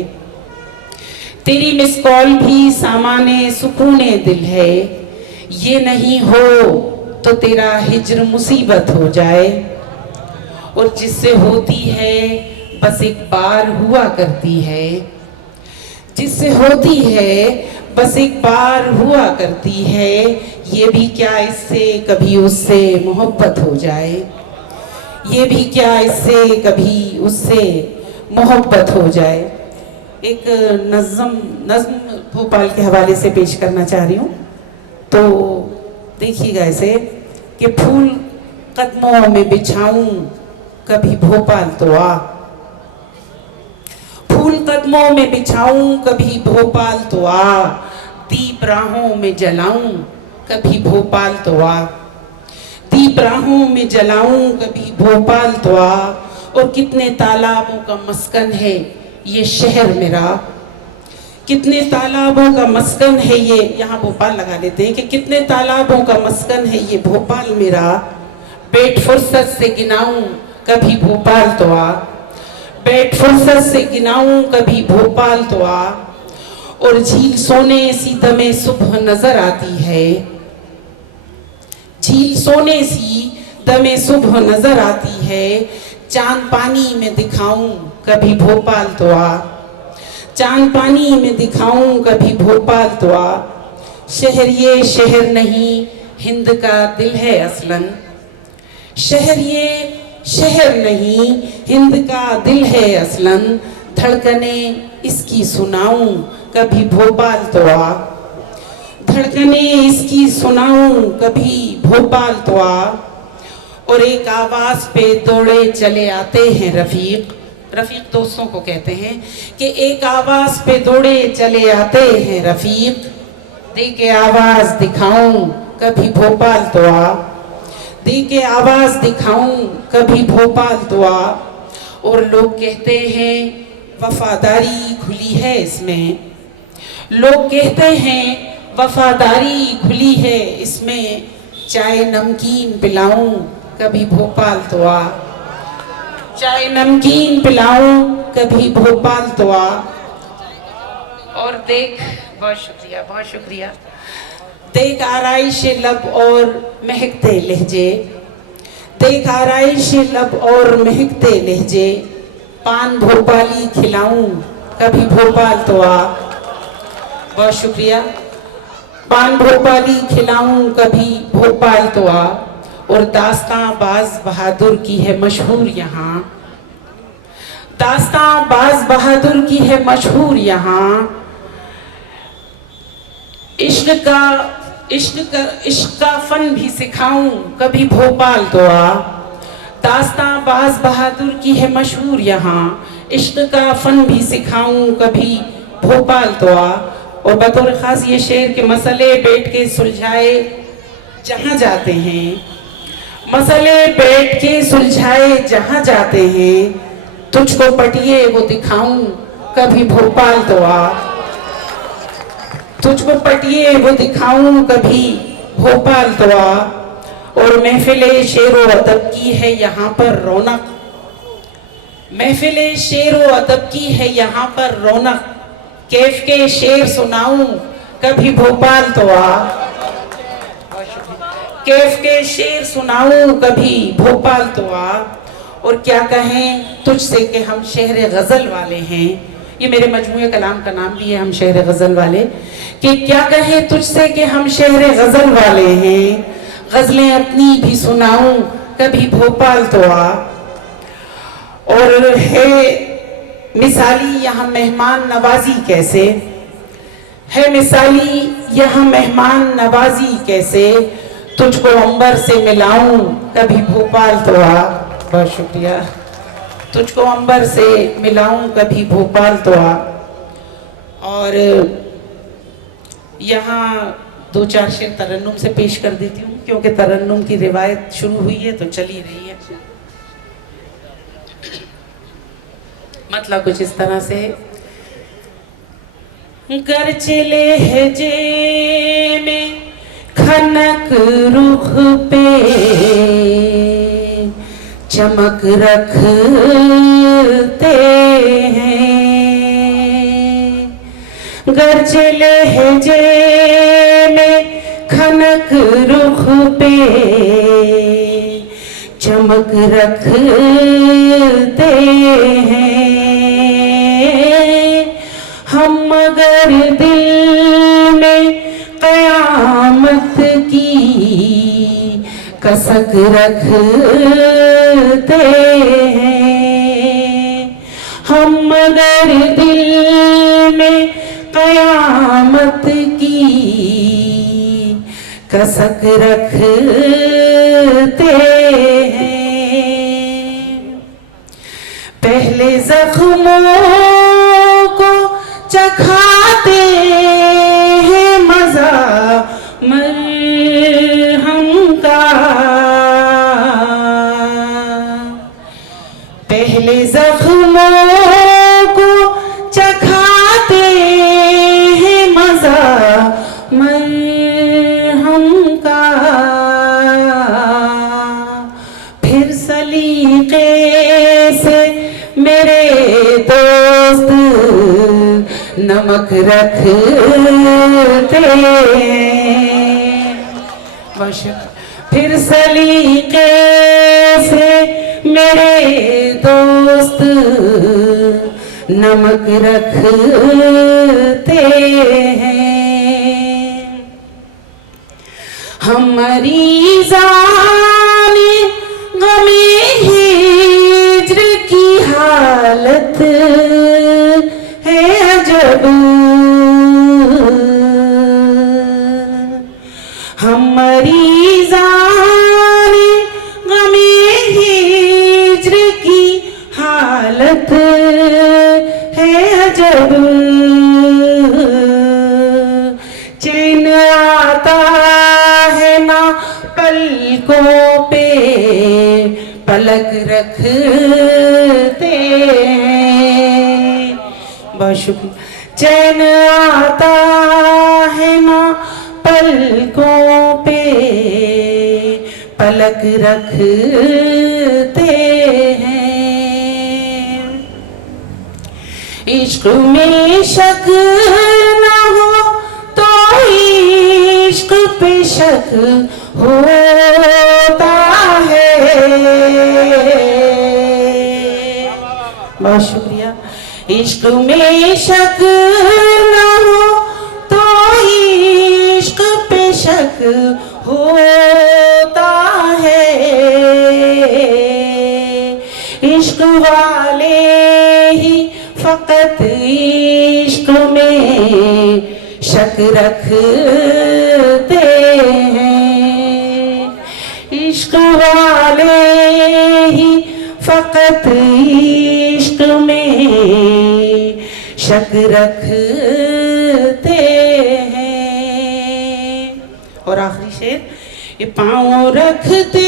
तेरी मिस कॉल भी सामाने सुकूने दिल है। ये नहीं हो तो तेरा हिज्र मुसीबत हो जाए। और जिससे होती है बस एक बार हुआ करती है, जिससे होती है बस एक बार हुआ करती है। ये भी क्या इससे कभी उससे मोहब्बत हो जाए, ये भी क्या इससे कभी उससे मोहब्बत हो जाए। एक नज्म भोपाल के हवाले से पेश करना चाह रही हूँ, तो देखिएगा इसे कि फूल कदमों में बिछाऊं कभी भोपाल तो आ, फूल कदमों में बिछाऊं कभी भोपाल तो आ, दीप राहों में जलाऊं कभी भोपाल तो आ, दीप राहों में जलाऊं कभी भोपाल तो आ। और कितने तालाबों का मस्कन है ये शहर मेरा, कितने तालाबों का मस्कन है ये, यहाँ भोपाल लगा लेते हैं कि कितने तालाबों का मस्कन है ये भोपाल मेरा। बैठ फुर्सत से गिनाऊं कभी भोपाल तो आ, बैठ फुर्सत से गिनाऊं कभी भोपाल तो आ। और झील सोने सी दमे सुबह नजर आती है, झील सोने सी दमे सुबह नजर आती है। चांद पानी में दिखाऊं कभी भोपाल तो आ, चांद पानी में दिखाऊं कभी भोपाल तो आ। शहर ये शहर नहीं हिंद का दिल है असलन, शहर ये शहर नहीं हिंद का दिल है असलन। धड़कने इसकी सुनाऊं कभी भोपाल तो आ, धड़कने इसकी सुनाऊं कभी भोपाल तो आ। और एक आवाज पे दौड़े चले आते हैं रफीक, रफीक दोस्तों को कहते हैं कि एक आवाज पे दौड़े चले आते हैं रफीक। दे के आवाज दिखाऊं कभी भोपाल तो आ, दे के आवाज दिखाऊं कभी भोपाल तो आ। और लोग कहते हैं वफादारी खुली है इसमें, लोग कहते हैं वफादारी खुली है इसमें। चाय नमकीन पिलाऊं कभी भोपाल तो आ, चाय नमकीन पिलाऊं कभी भोपाल तो आ। और देख, बहुत शुक्रिया बहुत शुक्रिया। देख आराइश लब और महकते लहजे, देख आराइश लब और महकते लहजे। पान भोपाली खिलाऊं कभी भोपाल तो आ, बहुत शुक्रिया। पान भोपाली खिलाऊं कभी भोपाल तो आ। और दास्तां बाज बहादुर की है मशहूर यहाँ, दास्तां बाज बहादुर की है मशहूर यहाँ। इश्क का फन भी सिखाऊं कभी भोपाल तो आ, दास्तां बाज बहादुर की है मशहूर यहाँ। इश्क का फन भी सिखाऊं कभी भोपाल तो आ। और बतौर खास ये शेर के मसले बैठ के सुलझाए जहां जाते हैं, मसले बैठ के सुलझाए जहां जाते हैं। तुझको पटिए वो दिखाऊं कभी भोपाल तो आ, तुझको पटिए वो दिखाऊं कभी भोपाल तो आ। और महफिले शेरो अदब की है यहाँ पर रौनक, महफिले शेरो अदब की है यहाँ पर रौनक। कैफ के शेर सुनाऊं कभी भोपाल तो आ, कैफ के शेर सुनाऊं कभी भोपाल तो आ, और क्या कहें तुझसे कि हम शहर गजल वाले हैं। ये मेरे मजमूए कलाम का नाम भी है, हम शहर गजल वाले। कि क्या कहें तुझसे कि हम शहर गजल वाले हैं, गजलें अपनी भी सुनाऊं कभी भोपाल तो आ। और है मिसाली यहाँ मेहमान नवाजी कैसे, है मिसाली यहाँ मेहमान नवाजी कैसे, तुझको अंबर से मिलाऊं कभी भोपाल तो आ। बहुत शुक्रिया। तुझको अंबर से मिलाऊं कभी भोपाल तो आ। और यहाँ 2-4 शेर तरन्नुम से पेश कर देती हूँ, क्योंकि तरन्नुम की रिवायत शुरू हुई है तो चली रही है। मतलब कुछ इस तरह से, कर चले लहजे में खनक रुख पे चमक रखते हैं, गर्जे लहजे में खनक रुख पे चमक रखते हैं। हम मगर दिल में कयामत की कसक रखते हैं। हम मगर दिल में कयामत की कसक रखते हैं। पहले जख्मों को चखाते हैं मजा मरहम का, पहले जख्मों को चखाते हैं मजा मरहम का, फिर सलीके से मेरे दोस्त नमक रखते हैं। फिर सलीके से मेरे दोस्त नमक रखते हैं। हम मरीज़ाने गमे हिज्र की हालत है अजब, हम मरीज़ाने गमे हिज्र की हालत है अजब, चैन आता है ना पलकों पे पलक रखते हैं। बहुत शुक्रिया। चैन आता है ना पलकों पे पलक रखते हैं। इश्क में शक ना हो तो इश्क पे शक होता है। बहुत शुक्रिया। इश्क में शक ना हो तो इश्क पे शक होता है। इश्क वाले ही फकत इश्क में शक रखते हैं। इश्क वाले ही फकत इश्क में शक रखते हैं। और आखिरी शेर, ये पाँव रखते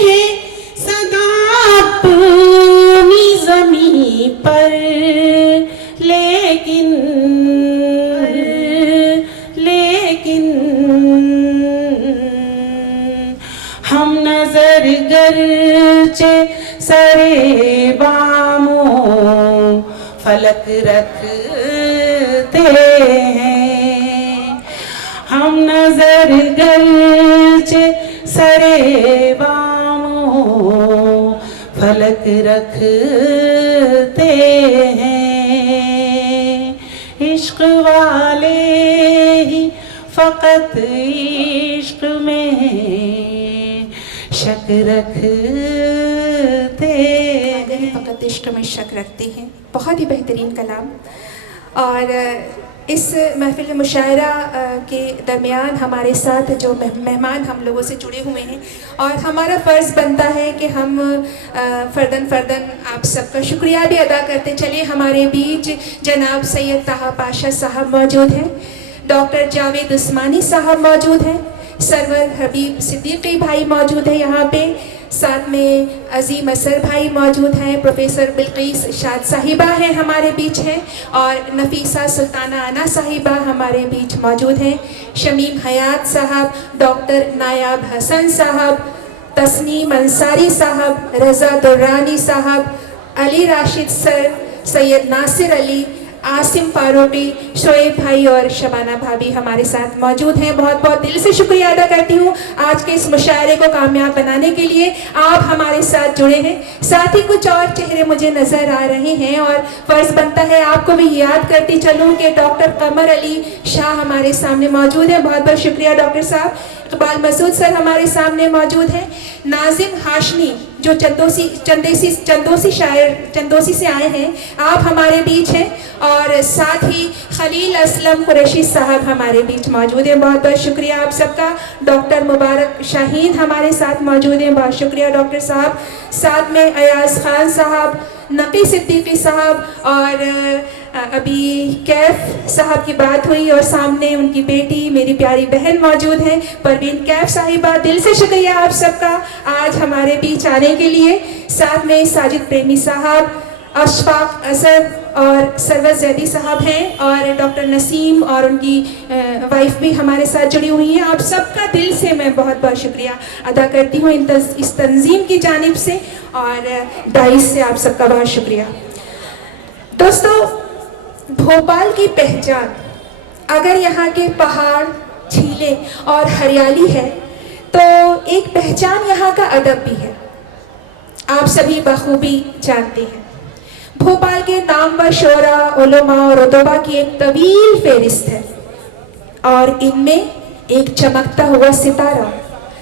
हैं सदा अपनी ज़मीं पर, लेकिन हम नजर गरचे सरे बामों फलक रखते हैं। हम नजर गरचे सरे बामो फलक रखते हैं, इश्क वाले ही फकत इश्क में शक रखते हैं। फ़कत इश्क में शक रखते हैं। बहुत ही बेहतरीन कलाम। और इस महफिल मुशायरा के दरमियान हमारे साथ जो मेहमान हम लोगों से जुड़े हुए हैं, और हमारा फ़र्ज़ बनता है कि हम फ़र्दन आप सबका शुक्रिया भी अदा करते चले। हमारे बीच जनाब सैयद ताहा पाशा साहब मौजूद हैं, डॉक्टर जावेद उस्मानी साहब मौजूद हैं, सरवर हबीब सिद्दीकी भाई मौजूद है यहाँ पे, साथ में अजीम असर भाई मौजूद हैं, प्रोफेसर बिल्किस शाद साहिबा हैं हमारे बीच हैं, और नफीसा सुल्ताना अना साहिबा हमारे बीच मौजूद हैं, शमीम हयात साहब, डॉक्टर नायाब हसन साहब, तस्नीम अंसारी साहब, रज़ा दुर्रानी साहब, अली राशिद सर, सैयद नासिर अली, आसिम फारूकी, शोएब भाई और शबाना भाभी हमारे साथ मौजूद हैं। बहुत बहुत दिल से शुक्रिया अदा करती हूँ आज के इस मुशायरे को कामयाब बनाने के लिए आप हमारे साथ जुड़े हैं। साथ ही कुछ और चेहरे मुझे नज़र आ रहे हैं और फ़र्ज़ बनता है आपको भी याद करती चलूँ कि डॉक्टर कमर अली शाह हमारे सामने मौजूद हैं। बहुत बहुत शुक्रिया डॉक्टर साहब। इकबाल मसूद सर हमारे सामने मौजूद हैं। नाजिम हाशमी जो चंदोसी से आए हैं, आप हमारे बीच हैं, और साथ ही खलील असलम कुरैशी साहब हमारे बीच मौजूद हैं। बहुत बहुत शुक्रिया आप सबका। डॉक्टर मुबारक शाहीन हमारे साथ मौजूद हैं, बहुत शुक्रिया डॉक्टर साहब। साथ में अयाज खान साहब, नकी सिद्दीकी साहब, और अभी कैफ साहब की बात हुई और सामने उनकी बेटी मेरी प्यारी बहन मौजूद हैं, परवीन कैफ साहिबा। दिल से शुक्रिया आप सबका आज हमारे बीच आने के लिए। साथ में साजिद प्रेमी साहब, अशफाक असद और सरवर जैदी साहब हैं, और डॉक्टर नसीम और उनकी वाइफ भी हमारे साथ जुड़ी हुई हैं। आप सबका दिल से मैं बहुत बहुत शुक्रिया अदा करती हूँ इस तंजीम की जानिब से, और डाइस से आप सबका बहुत शुक्रिया। दोस्तों, भोपाल की पहचान, अगर यहाँ के पहाड़, झीलें और हरियाली है तो एक पहचान यहाँ का अदब भी है। आप सभी बखूबी जानते हैं भोपाल के नामवर शोरा, उलमा और रुतबा की एक तवील फहरिस्त है, और इनमें एक चमकता हुआ सितारा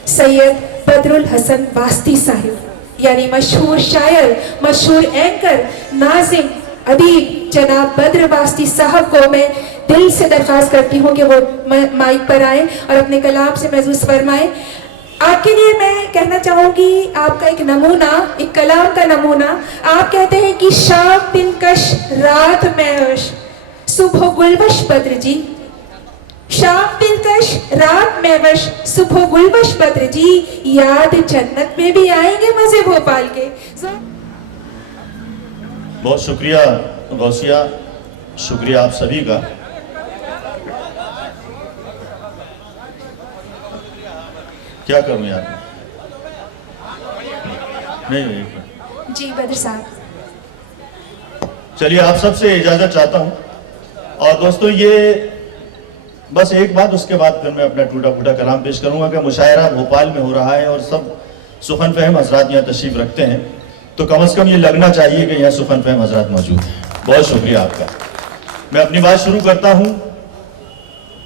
सैयद बदरुल हसन वास्ती साहिब, यानी मशहूर शायर, मशहूर एंकर, नाजिम, अदीब जनाब बद्र वास्ती साहब को मैं दिल से दरख्वास्त करती हूँ कि वो माइक पर आए और अपने कलाम से महसूस फरमाएं। आपके लिए मैं कहना चाहूँगी, आपका एक नमूना, एक कलाम का नमूना। आप कहते हैं कि शाम दिन कश रात महवश, सुबह गुलबश बद्र जी, शाम दिन कश रात महवश, सुबह गुलबश बद्र जी, याद जन्नत में भी आएंगे मजे भोपाल के। बहुत शुक्रिया गौसिया, शुक्रिया आप सभी का। क्या करूं यार, नहीं जी बद्र साहब। चलिए, आप सबसे इजाजत चाहता हूं। और दोस्तों, ये बस एक बात, उसके बाद फिर मैं अपना टूटा फूटा कलाम पेश करूंगा कि मुशायरा भोपाल में हो रहा है और सब सुखन फहम हजरात यहाँ तशरीफ रखते हैं, तो कम से कम ये लगना चाहिए कि यहाँ सुखन फहम हजरात मौजूद हैं। बहुत शुक्रिया आपका। मैं अपनी बात शुरू करता हूँ।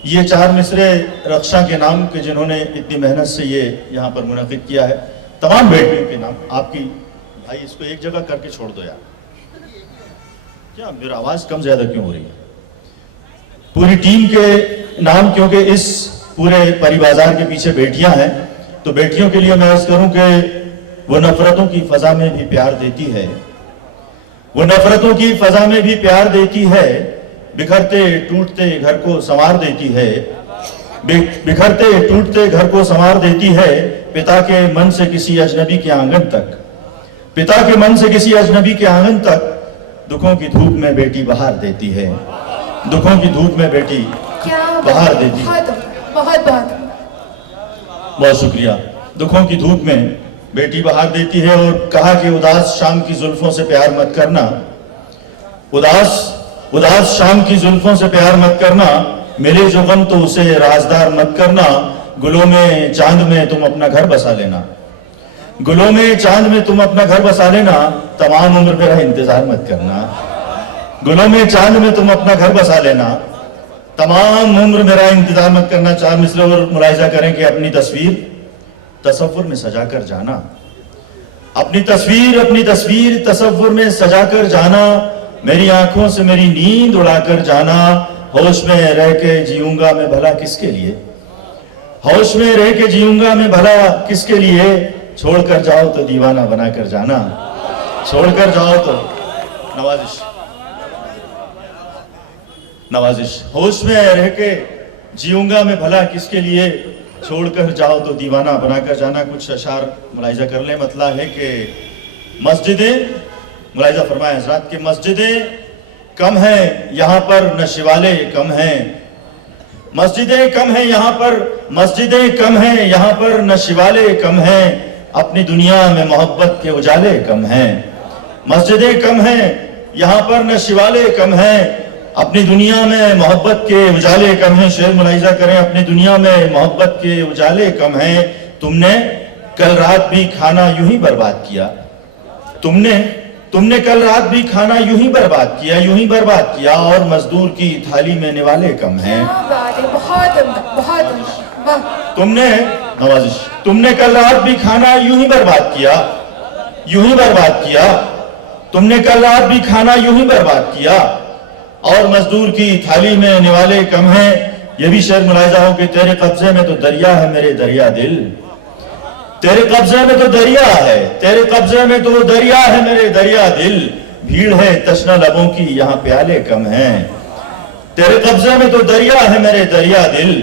ये 4 मिसरे रक्षा के नाम के, जिन्होंने इतनी मेहनत से ये यहाँ पर मुनक़िद किया है, तमाम बेटियों के नाम। आपकी भाई इसको एक जगह करके छोड़ दो यार, क्या मेरी आवाज़ कम ज़्यादा क्यों हो रही है? पूरी टीम के नाम, क्योंकि इस पूरे परी बाजार के पीछे बेटियां हैं, तो बेटियों के लिए मैं अर्ज़ करूं कि वो नफरतों की फजा में भी प्यार देती है, वो नफरतों की फजा में भी प्यार देती है, बिखरते टूटते घर को संवार देती है, बिखरते टूटते घर को संवार देती है, पिता के मन से किसी अजनबी के आंगन तक, पिता के मन से किसी अजनबी के आंगन तक, दुखों की धूप में बेटी बहार देती है, दुखों की धूप में बेटी बहार देती है। बहुत बहुत बहुत शुक्रिया। दुखों की धूप में बेटी बहार देती है। और कहा कि उदास शाम की जुल्फों से प्यार मत करना, उदास शाम की जुल्फों से प्यार मत करना, मिले जो गम तो उसे राजदार मत करना, गुलों में चांद में तुम अपना घर बसा लेना। गुलों में चांद में तुम अपना घर बसा लेना, तमाम उम्र मेरा इंतजार मत करना। गुलों में चांद में तुम अपना घर बसा लेना, तमाम उम्र मेरा इंतजार मत करना। 4 मिसरे और मुलाहिजा करें कि अपनी तस्वीर तसव्वुर में सजा कर जाना, अपनी तस्वीर तसव्वुर में सजा कर जाना। मेरी आंखों से मेरी नींद उड़ाकर जाना, होश में रह के जीऊंगा मैं भला किसके लिए, होश में रह के जीऊंगा मैं भला किसके लिए। छोड़कर जाओ तो दीवाना बनाकर जाना, छोड़कर जाओ तो नवाजिश। होश में रह के जीऊंगा मैं भला किसके लिए, छोड़कर जाओ तो दीवाना बनाकर जाना। कुछ अशार मुलाहिजा कर ले। मतलब है कि मस्जिदें, मुलाहिजा फरमाए हजरात कि मस्जिदें कम हैं यहाँ पर, नशिवाले कम हैं। मस्जिदें कम हैं यहाँ पर, मस्जिदें कम हैं यहाँ पर, नशिवाले कम हैं। अपनी दुनिया में मोहब्बत के उजाले कम हैं। मस्जिदें कम हैं यहाँ पर, नशिवाले कम हैं। अपनी दुनिया में मोहब्बत के उजाले कम हैं। शेर मुलाहिजा करें, अपनी दुनिया में मोहब्बत के उजाले कम हैं। तुमने कल रात भी खाना यूं ही बर्बाद किया, तुमने कल रात भी खाना यूं ही बर्बाद किया, यूं ही बर्बाद किया। और मजदूर की थाली में निवाले कम हैं। तुमने कल रात भी खाना यूं ही बर्बाद किया, यूं ही बर्बाद किया। तुमने कल रात भी खाना यूं ही बर्बाद किया, और मजदूर की थाली में निवाले कम हैं। ये भी शेर मुलाहिजा हो कि तेरे कब्जे में तो दरिया है मेरे दरिया दिल, तेरे कब्जे में तो दरिया है, तेरे कब्जे में तो दरिया है मेरे दरिया दिल। भीड़ है तशना लबों की यहाँ प्याले कम हैं। तेरे कब्जे में तो दरिया है मेरे दरिया दिल,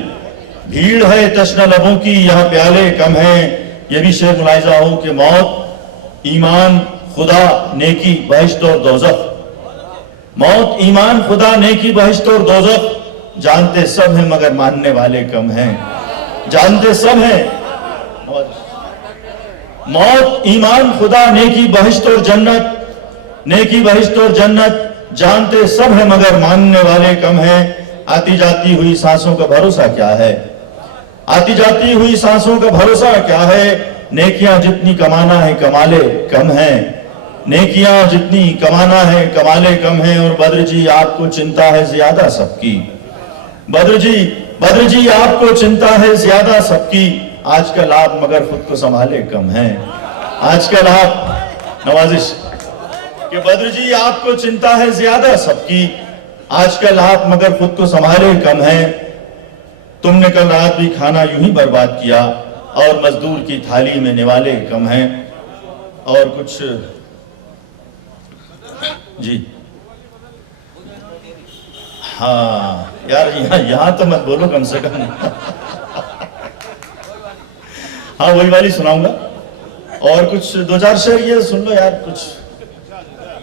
भीड़ है तशना लबों की यहाँ प्याले कम हैं। ये भी शेर मुलाहिजा हो कि मौत, ईमान, खुदा, नेकी, बहिश्त और दोज़ख। मौत, ईमान, खुदा, नेकी, बहिश्त और दोज़ख। जानते सब हैं मगर मानने वाले कम हैं। जानते सब हैं, मौत, ईमान, खुदा, नेकी, बहिश्त और जन्नत, नेकी, बहिश्त और जन्नत। जानते सब हैं मगर मानने वाले कम हैं। आती जाती हुई सांसों का भरोसा क्या है, आती जाती हुई सांसों का भरोसा क्या है। नेकियां जितनी कमाना है कमाले कम हैं, नेकियां जितनी कमाना है कमाले कम हैं। और बद्र जी आपको चिंता है ज्यादा सबकी, बद्र जी आपको चिंता है ज्यादा सबकी। आजकल आप मगर खुद को संभाले कम हैं। आजकल आप, नवाजिश कि बद्र जी आपको चिंता है ज्यादा सबकी, आजकल आप मगर खुद को संभाले कम हैं। तुमने कल रात भी खाना यूं ही बर्बाद किया, और मजदूर की थाली में निवाले कम हैं। और कुछ जी, हाँ यार, यहां तो मत बोलो कम से कम। हाँ वही वाली सुनाऊंगा। और कुछ 2-4 शेर ये सुन लो यार। कुछ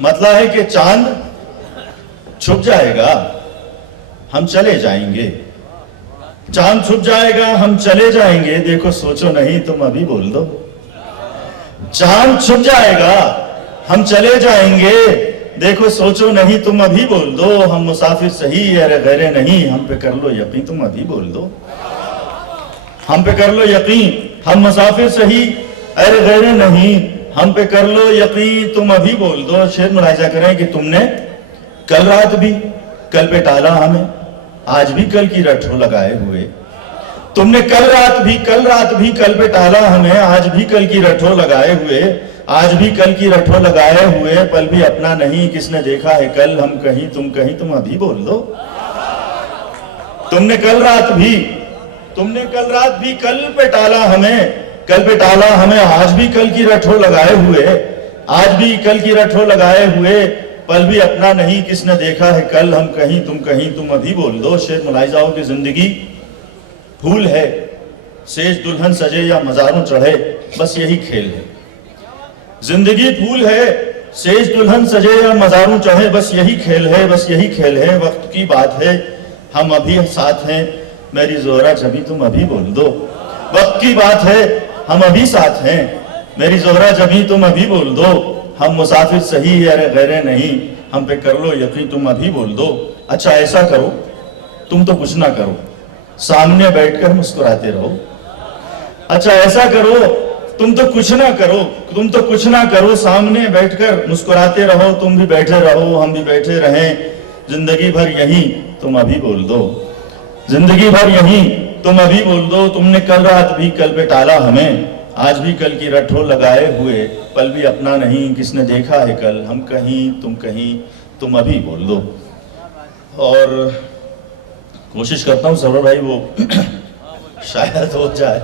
मतलब है कि चांद छुप जाएगा हम चले जाएंगे, चांद छुप जाएगा हम चले जाएंगे। देखो सोचो नहीं तुम अभी बोल दो। चांद छुप जाएगा हम चले जाएंगे, देखो सोचो नहीं तुम अभी बोल दो। हम मुसाफिर सही अरे गैरे नहीं, हम पे कर लो यकीन तुम अभी बोल दो। हम पे कर लो यकीन, हम मुसाफिर सही अरे गैरे नहीं, हम पे कर लो यकीन तुम अभी बोल दो। शेर मुलाहिजा करें कि तुमने कल रात भी कल पे टाला हमें, आज भी कल की रट्ठों लगाए हुए। तुमने कल रात भी कल पे टाला हमें, आज भी कल की रट्ठों लगाए हुए। आज भी कल की रट्ठों लगाए हुए, पल भी अपना नहीं किसने देखा है कल। हम कहीं तुम अभी बोल दो। तुमने कल रात भी कल पे टाला हमें, आज भी कल की रट्ठों लगाए हुए। आज भी कल की रट्ठों लगाए हुए, पल भी अपना नहीं किसने देखा है कल। हम कहीं तुम अभी बोल दो। शेर मुलाहिजा हो कि जिंदगी फूल है, सेज दुल्हन सजे या मजारों चढ़े, बस यही खेल है। जिंदगी फूल है, सेज दुल्हन सजे या मजारों चढ़े, बस यही खेल है, बस यही खेल है। वक्त की बात है हम अभी साथ हैं, मेरी जोहरा जभी तुम अभी बोल दो। वक्त की बात है हम अभी साथ हैं, मेरी जोहरा जभी तुम अभी बोल दो। हम मुसाफिर सही है अरे गैरे नहीं, हम पे कर लो यकीन तुम अभी बोल दो। अच्छा ऐसा करो तुम तो कुछ ना करो, सामने बैठकर मुस्कुराते रहो। अच्छा ऐसा करो, तुम तो कुछ ना करो, तुम तो कुछ ना करो, सामने बैठकर मुस्कुराते रहो। तुम भी बैठे रहो, हम भी बैठे रहें, जिंदगी भर यही तुम अभी बोल दो, जिंदगी भर यही तुम अभी बोल दो। तुमने कल रात भी कल पे टाला हमें, आज भी कल की रट्ठों लगाए हुए, पल भी अपना नहीं, किसने देखा है कल, हम कहीं तुम कहीं, तुम अभी बोल दो। और कोशिश करता हूँ सरवर भाई वो शायद हो जाए।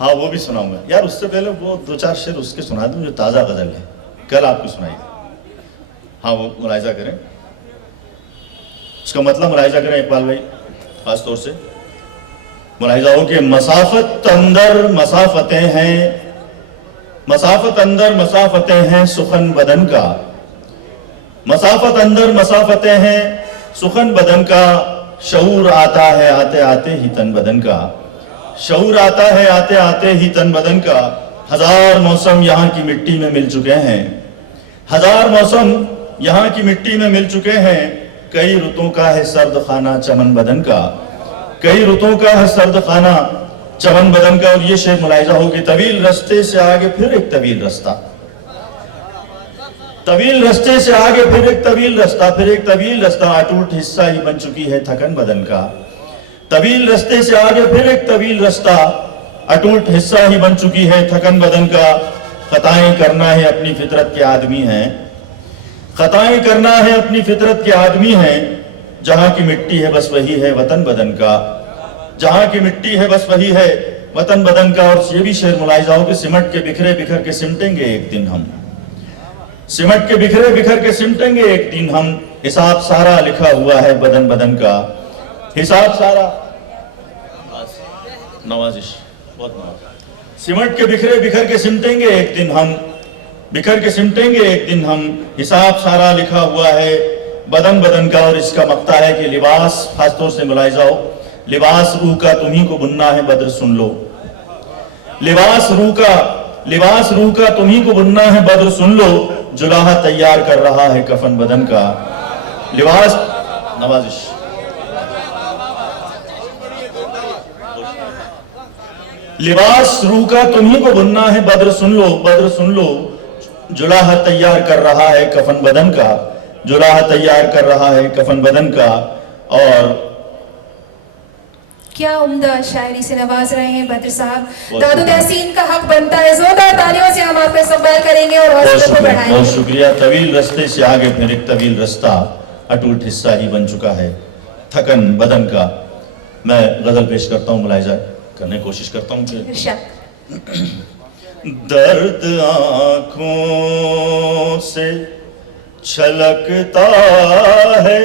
हाँ वो भी सुनाऊंगा यार, उससे पहले वो 2-4 शेर उसके सुना दूं जो ताजा गजल है, कल आपको सुनाई। हाँ वो मुलाहिजा करें, उसका मतलब मुलाहिजा करें इकबाल भाई, खास तौर से मुलाहिजा हो कि मसाफत अंदर मसाफतें हैं, मसाफत अंदर मसाफतें हैं सुखन बदन का, मसाफत अंदर मसाफतें हैं सुखन बदन का, शऊर आता है आते आते ही तन बदन का, शऊर आता है आते आते ही तन बदन का। हजार मौसम यहाँ की मिट्टी में मिल चुके हैं, हजार मौसम यहाँ की मिट्टी में मिल चुके हैं, कई रुतों का है सर्द खाना चमन बदन का, कई रुतों का है सर्द खाना चमन बदन का। और ये शेर मुलाहिजा हो कि तवील रास्ते से आगे फिर एक तवील रास्ता, तवील रास्ते से आगे फिर एक तवील रास्ता, फिर एक तवील रास्ता, अटूट हिस्सा ही बन चुकी है थकन बदन का। तवील रास्ते से आगे फिर एक तवील रास्ता, अटूट हिस्सा ही बन चुकी है थकन बदन का। खताएं करना है अपनी फितरत के आदमी हैं, खताएं करना है अपनी फितरत के आदमी हैं, जहां की मिट्टी है बस वही है वतन बदन का, जहां की मिट्टी है बस वही है वतन बदन का। और ये भी शेर मुलाहिजा हो कि सिमट के बिखरे बिखर के सिमटेंगे एक दिन हम, सिमट के बिखरे बिखर के सिमटेंगे एक दिन हम, हिसाब सारा लिखा हुआ है बदन बदन का, हिसाब सारा। नवाजिश बहुत नवाजिश। सिमट के बिखरे बिखर के सिमटेंगे एक दिन हम, बिखर के सिमटेंगे एक दिन हम, हिसाब सारा लिखा हुआ है बदन बदन का। और इसका मक्ता है कि लिबास, खासतौर से मुलाहिजा हो, लिबास रूह का तुम्ही को बुनना है बद्र सुन लो, लिबास रूह का तुम्ही को बुनना है बद्र सुन लो, जुलाहा तैयार कर रहा है कफन बदन का। लिबास नवाजिश। लिबास रूह का तुम्ही को बुनना है बद्र सुन लो, बद्र सुन लो, जुलाहा तैयार कर रहा है कफन बदन का, जुलाहा तैयार कर रहा है कफन बदन का। और क्या उम्दा शायरी से नवाज रहे हैं बद्र साहब, दादू तहसीन का हक बनता है, जोरदार तालियों से हम आपका इस्तकबाल करेंगे और हौसले को बढ़ाएंगे। बहुत शुक्रिया। तवील रास्ते से आगे फिर एक तवील रास्ता, अटूट हिस्सा ही बन चुका है थकन बदन का। मैं गजल पेश करता हूँ, मुलाहिजा करने की कोशिश करता हूँ कि दर्द आंखों से छलकता है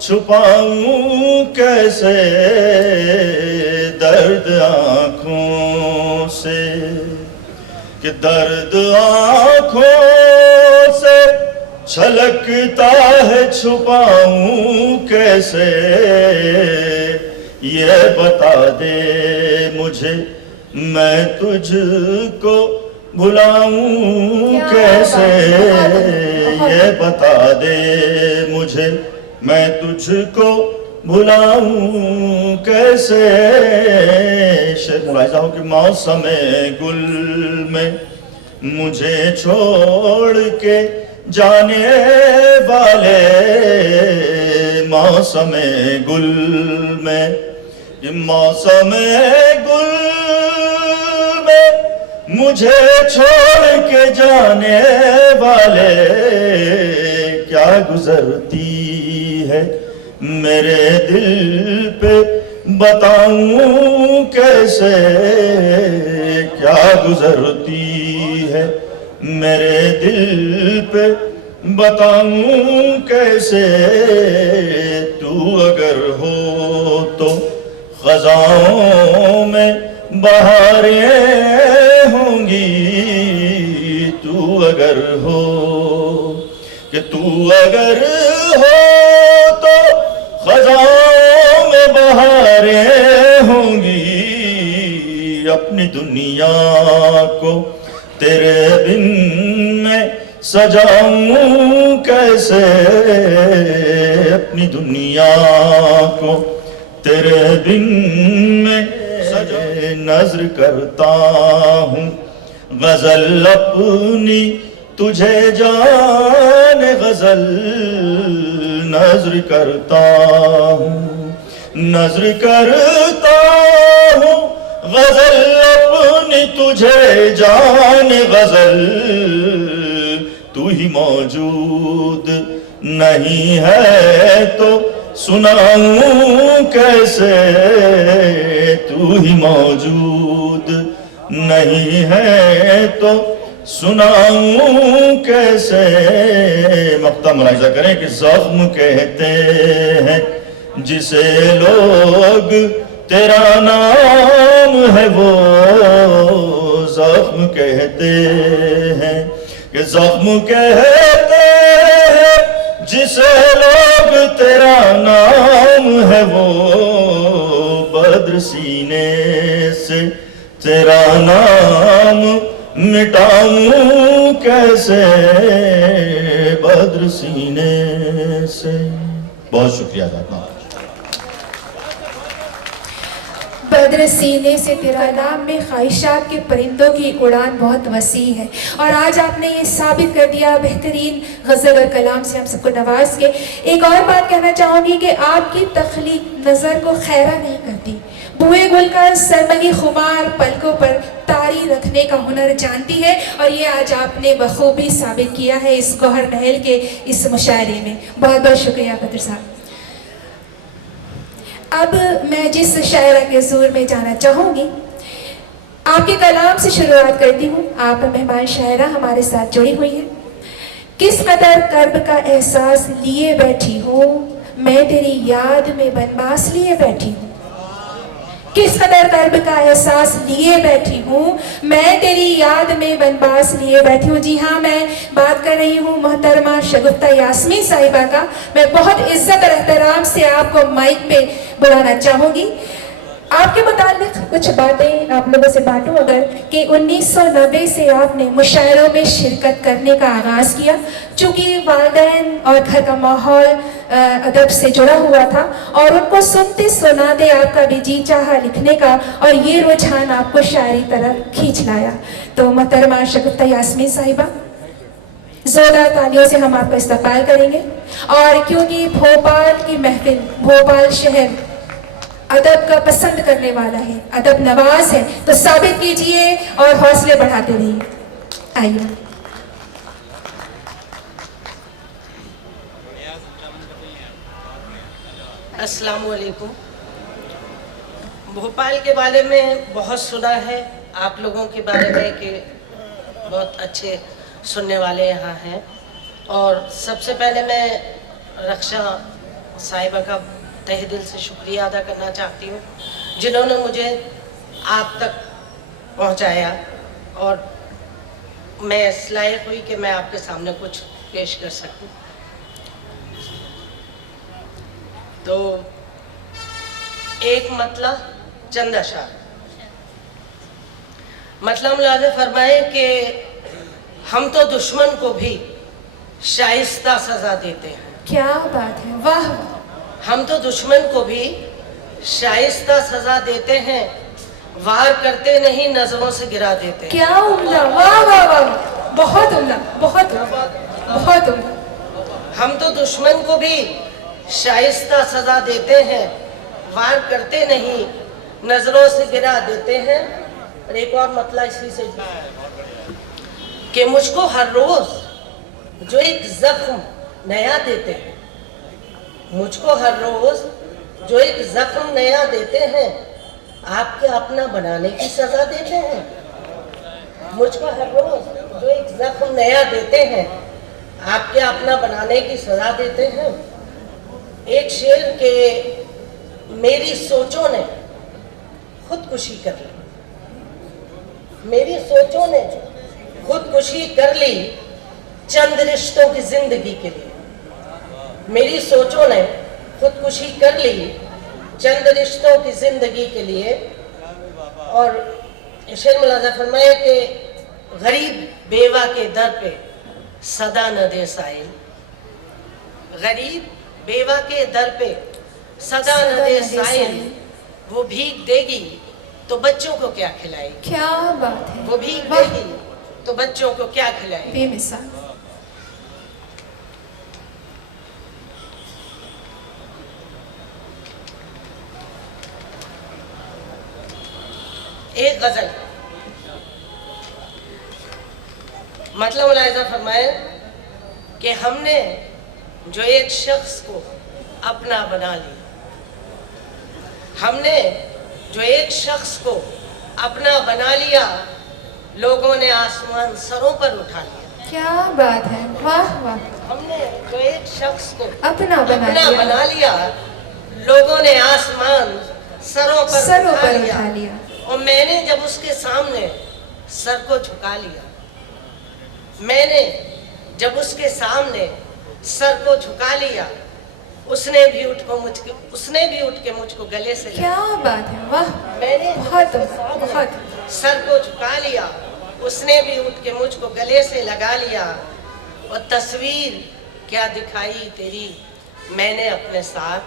छुपाऊं कैसे, दर्द आंखों से, कि दर्द आंखों से छलकता है छुपाऊं कैसे, ये बता दे मुझे मैं तुझको भुलाऊं कैसे, ये बता दे मुझे मैं तुझको भुलाऊं कैसे। शेर मुलाहिजा हो कि मौसम गुल में मुझे छोड़ के जाने वाले, मौसम गुल में, मौसम गुल में मुझे छोड़ के जाने वाले, क्या गुजरती है मेरे दिल पे बताऊं कैसे, क्या गुजरती है मेरे दिल पे बताऊं कैसे। तू अगर हो तो खजाओं में बहारें होंगी, तू अगर हो, कि तू अगर हो तो खजाओं में बहारें होंगी, अपनी दुनिया को तेरे बिन मैं सजाऊं कैसे अपनी दुनिया को तेरे बिन में सजे नजर करता हूँ। गजल अपनी तुझे जान गजल नजर करता हूँ, नजर करता हूँ गजल अपनी तुझे जान गजल। तू ही मौजूद नहीं है तो सुनाऊं कैसे, तू ही मौजूद नहीं है तो सुनाऊं कैसे। मक्ता मुलाहिजा करें कि ज़ख्म कहते हैं जिसे लोग तेरा नाम है वो ज़ख्म कहते हैं, कि ज़ख्म कहते हैं जिसे लोग तेरा नाम है वो। बद्र सीने से तेरा नाम मिटाऊं कैसे, बद्र सीने से। बहुत शुक्रिया आपका। बद्र सीने से तेरा नाम में ख्वाहिशात के परिंदों की उड़ान बहुत वसी है। और आज आपने ये साबित कर दिया बेहतरीन गज़ल और कलाम से हम सबको नवाज के। एक और बात कहना चाहूँगी कि आपकी तख्लीक नज़र को खैरा नहीं करती। बुए गुल का सरमनी खुमार पलकों पर तारी रखने का हुनर जानती है, और ये आज आपने बखूबी साबित किया है इस गौहर महल के इस मुशायरे में। बहुत बहुत शुक्रिया बद्र साहब। अब मैं जिस शायरा के ज़ोर में जाना चाहूँगी, आपके कलाम से शुरुआत करती हूँ। आप मेहमान शायरा हमारे साथ जुड़ी हुई हैं। किस कदर कर्ब का एहसास लिए बैठी हूँ, मैं तेरी याद में बनबास लिए बैठी हूँ। किस कदर कर्ब का एहसास लिए बैठी हूँ, मैं तेरी याद में बनबास लिए बैठी हूँ। जी हाँ, मैं बात कर रही हूँ मोहतरमा शगुफ्ता यास्मीन साहिबा का। मैं बहुत इज्जत और एहतराम से आपको माइक पे बुलाना चाहूँगी। आपके मुतालिक कुछ बातें आप लोगों से बांटूं अगर, कि 1990 से आपने मुशायरों में शिरकत करने का आगाज़ किया। चूँकि वालिदैन और घर का माहौल अदब से जुड़ा हुआ था और उनको सुनते सुनाते आपका भी जी चाहा लिखने का, और ये रुझान आपको शायरी तरफ खींच लाया। तो मोहतरमा शगुफ्ता यास्मीन साहिबा, जोरदार तालियों से हम आपका इस्तकबाल करेंगे। और क्योंकि भोपाल की महफिल, भोपाल शहर अदब का पसंद करने वाला है, अदब नवाज है, तो साबित कीजिए और हौसले बढ़ाते रहिए। आइए। अस्सलाम वालेकुम। भोपाल के बारे में बहुत सुना है आप लोगों के बारे में कि बहुत अच्छे सुनने वाले यहाँ हैं, और सबसे पहले मैं रक्षा साहिबा का तहे दिल से शुक्रिया अदा करना चाहती हूँ, जिन्होंने मुझे आप तक पहुँचाया और मैं इस लायक हुई कि मैं आपके सामने कुछ पेश कर सकूँ। तो एक मतलब चंद अशार, मतलब मुलाज़े फरमाए कि हम तो दुश्मन को भी शाइस्ता सजा देते हैं। क्या बात है, वाह। हम तो दुश्मन को भी शाइस्ता सजा देते हैं, वार करते नहीं नजरों से गिरा देते हैं। क्या उम्दा, वाह वाह वाह, बहुत उम्दा, बहुत बहुत उम्दा। हम तो दुश्मन को भी शाइस्ता सजा देते हैं, वार करते नहीं नजरों से गिरा देते हैं। और एक और मतलब इसी से कि मुझको हर रोज जो एक जख्म नया देते हैं, मुझको हर रोज जो एक जख्म नया देते हैं, आपके अपना बनाने की सजा देते हैं। मुझको हर रोज जो एक जख्म नया देते हैं, आपके अपना बनाने की सजा देते हैं। एक शेर के मेरी सोचों ने खुदकुशी कर ली, मेरी सोचों ने खुदकुशी कर ली चंद रिश्तों की जिंदगी के लिए। मेरी सोचों ने खुदकुशी कर ली चंद रिश्तों की जिंदगी के लिए। और शेर मुलाज़ा फरमाए कि गरीब बेवा के दर पे सदा न दे साइल, गरीब बेवा के दर पे सदा न दे साइल, वो भीख देगी तो बच्चों को क्या खिलाएगी। क्या बात है, वो भीख वाह, देगी तो बच्चों को क्या खिलाएगी। बेमिसाल। एक गजल मतलब मुलाहिजा फरमाए कि हमने जो एक शख्स को अपना बना लिया, हमने जो एक शख्स को अपना बना लिया, लोगों ने आसमान सरों पर उठा लिया। क्या बात है, वाह वाह। हमने जो एक शख्स को अपना बना लिया, लोगों ने आसमान सरों पर उठा लिया। और मैंने जब उसके सामने सर को झुका लिया, मैंने जब उसके सामने सर को झुका लिया, उसने भी उठ के मुझको गले से क्या बात है, वाह। मैंने बहुत बहुत सर को झुका लिया, उसने भी उठ के मुझको गले से लगा लिया। और तस्वीर क्या दिखाई तेरी मैंने अपने साथ,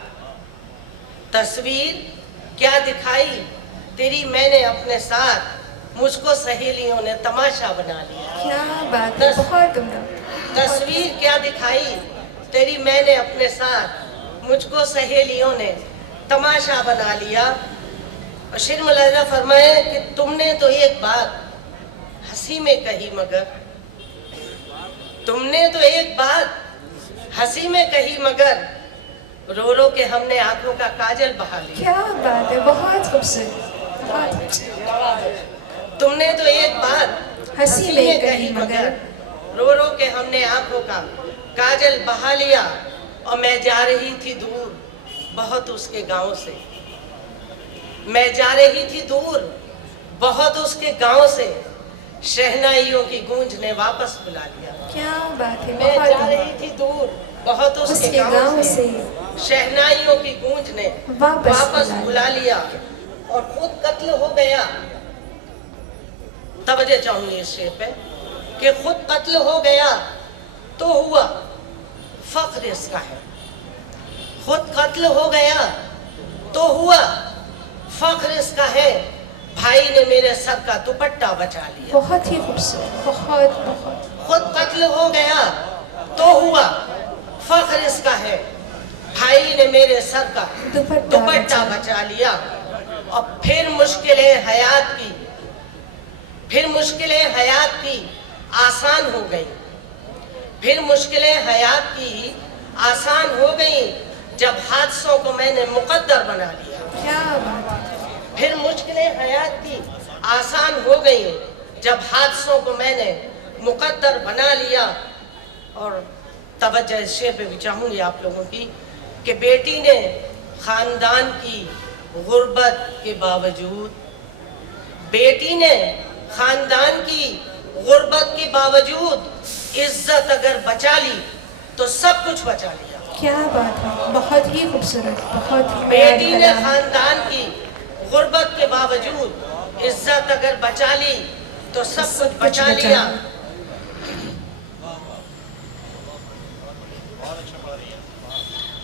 तस्वीर क्या दिखाई तेरी मैंने अपने साथ, मुझको सहेलियों ने तमाशा बना लिया। क्या बात है, बहुत उम्दा। तस्वीर क्या दिखाई तेरी मैंने अपने साथ, मुझको सहेलियों ने तमाशा बना लिया। और शेर मुलाहिजा फरमाए कि तुमने तो एक बात हंसी में कही, मगर तुमने तो एक बात हंसी में कही, मगर रो रो के हमने आंखों का काजल बहा लिया। क्या बात है, बहुत खूबसूरत, बहुत खूबसूरत। तुमने तो एक बात हंसी में कही, मगर रो रो के हमने आंखों का काजल बहा लिया। और मैं जा रही थी दूर बहुत उसके गांव से, मैं जा रही थी दूर बहुत उसके गांव से, शहनाइयों की गूंज ने वापस बुला लिया। क्या बात है, मैं बहुत जा रही थी दूर बहुत उसके गांव से, शहनाइयों की गूंज ने वापस बुला लिया। और खुद कत्ल हो गया, तवज्जो चाहूंगी इस शेर पे कि खुद कत्ल हो गया तो हुआ फख्र इसका है, खुद कत्ल हो गया तो हुआ फख्र इसका है, भाई ने मेरे सर का दुपट्टा बचा लिया। बहुत ही खूबसूरत, बहुत बहुत। खुद कत्ल हो गया तो हुआ फख्र इसका है, भाई ने मेरे सर का दुपट्टा बचा लिया। और फिर मुश्किलें हयात की आसान हो गई, फिर मुश्किलें हयात की आसान हो गई, जब हादसों को मैंने मुकद्दर बना लिया। क्या बात है। फिर मुश्किलें हयात की आसान हो गई, जब हादसों को मैंने मुकद्दर बना लिया। और तवज्जो इस शेर पे भी चाहूँगी आप लोगों की कि बेटी ने खानदान की गुर्बत के बावजूद, बेटी ने खानदान की गुर्बत के बावजूद इज्जत अगर बचा ली तो सब कुछ बचा लिया। क्या बात है, बहुत ही खूबसूरत, बहुत ही। बेटी ने खानदान की गुर्बत के बावजूद इज्जत अगर बचा ली तो सब कुछ बचा लिया।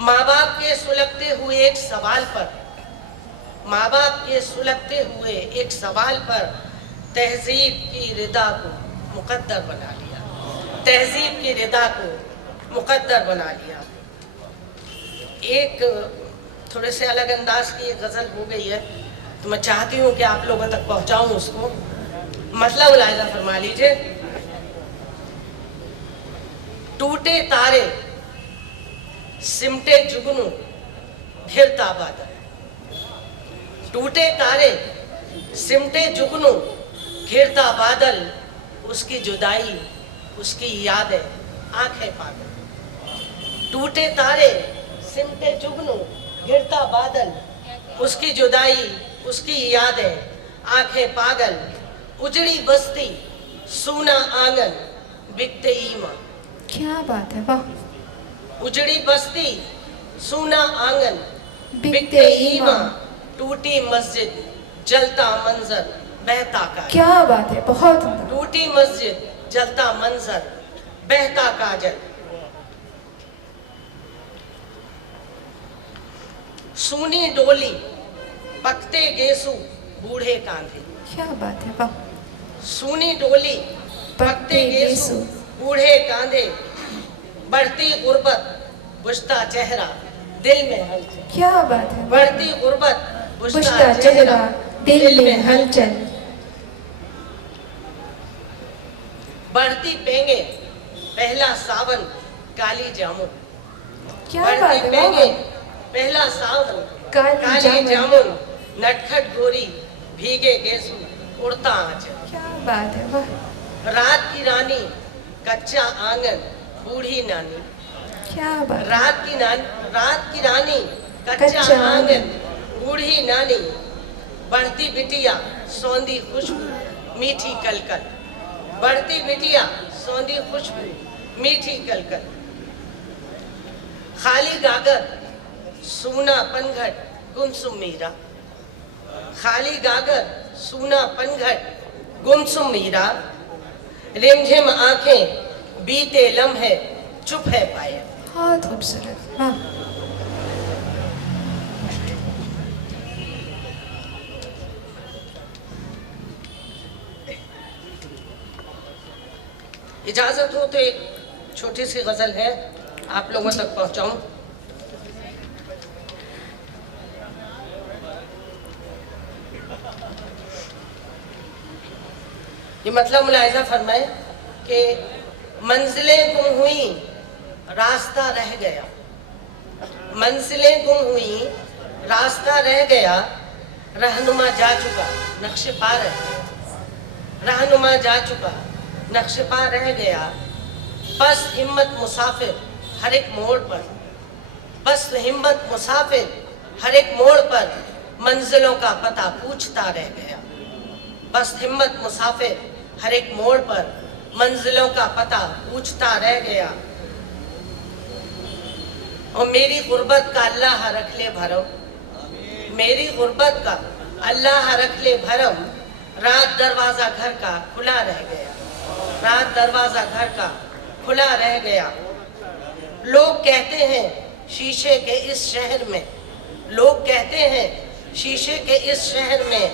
माँ बाप के सुलगते हुए एक सवाल पर, माँ बाप के सुलगते हुए एक सवाल पर तहजीब की रिदा को मुकद्दर बना लिया, तहजीब की रिदा को मुकद्दर बना लिया। एक थोड़े से अलग अंदाज की एक गज़ल हो गई है, तो मैं चाहती हूँ कि आप लोगों तक पहुँचाऊँ उसको। मतलब मुलाहिजा फरमा लीजिए। टूटे तारे सिमटे जुगनू घिरता बादल, टूटे तारे सिमटे जुगनू घिरता बादल, उसकी जुदाई उसकी यादें आंखें पागल। टूटे तारे सिमटे जुगनू घिरता बादल, उसकी जुदाई उसकी यादें आंखें पागल। उजड़ी बस्ती सूना आंगन बिकते ईमान। क्या बात है, वाह। उजड़ी बस्ती सूना आंगन बिकते ईमान, टूटी मस्जिद जलता मंजर बहता काजल। क्या बात है, बहुत। टूटी मस्जिद जलता मंजर बहता काजल। सूनी डोली पकते गेसू बूढ़े कांधे। क्या बात है, वाह। सूनी डोली पकते गेसू बूढ़े कांधे, बढ़ती गुर्बत बुझता चेहरा दिल में हलचल। क्या बात है, बढ़ती गुर्बत बुझता चेहरा दिल में हलचल। बढ़ती पेंगे पहला सावन काली जामुन। क्या बात बढ़ती है, पेंगे वाह। पहला सावन काली काली जामुन, नटखट गोरी भीगे गेसू उड़ता आंचल। क्या बात है, वाह। रात की रानी कच्चा आंगन बूढ़ी नानी। क्या बात है, रात की रानी कच्चा कच्चा आंगन बूढ़ी नानी, बढ़ती बिटिया सौंधी खुशबू मीठी कलकल। बढ़ती बिटिया सौंधी खुशबू मीठी कलकल। खाली गागर सूना पनघट गुमसुम मीरा। खाली गागर सूना पनघट गुमसुम मीरा, रिमझिम आंखें बीते लम्हे चुप है पाए। बहुत खूबसूरत, वाह। इजाजत हो तो एक छोटी सी गजल है, आप लोगों तक पहुंचाऊं। ये मतलब मुलाहिजा फरमाए कि मंजिलें गुम हुई रास्ता रह गया। मंजिलें गुम हुई रास्ता रह गया, रहनुमा जा चुका नक्श पा रह गया। रहनुमा जा चुका नक्श पा रह गया, बस हिम्मत मुसाफिर हर एक मोड़ पर। बस हिम्मत मुसाफिर हर एक मोड़ पर, मंजिलों का पता पूछता रह गया। बस हिम्मत मुसाफिर हर एक मोड़ पर, मंजिलों का पता पूछता रह गया। और मेरी गुर्बत का अल्लाह रख ले भरम, मेरी गुर्बत का अल्लाह रख ले भरम, रात दरवाजा घर का खुला रह गया। रात दरवाजा घर का खुला रह गया। लोग कहते हैं शीशे के इस शहर में, लोग कहते हैं शीशे के इस शहर में,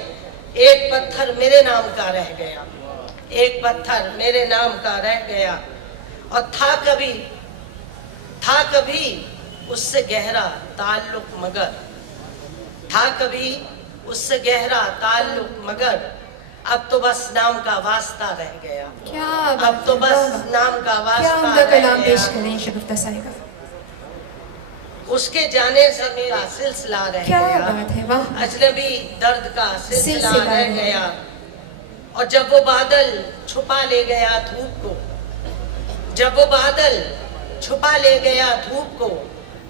एक पत्थर मेरे नाम का रह गया। एक पत्थर मेरे नाम का रह गया। और था कभी उससे गहरा ताल्लुक मगर, था कभी उससे गहरा ताल्लुक मगर, अब तो बस नाम का वास्ता रह गया। क्या अब तो बस नाम का वास्ता रह कलाम गया। पेश करें शगुफ्ता साहिबा। उसके जाने से मेरा सिलसिला रह क्या गया। बात है, वाह। अजनबी दर्द का सिलसिला सिलसिला रह रह गया। और जब वो बादल छुपा ले गया धूप को, जब वो बादल छुपा ले गया धूप को,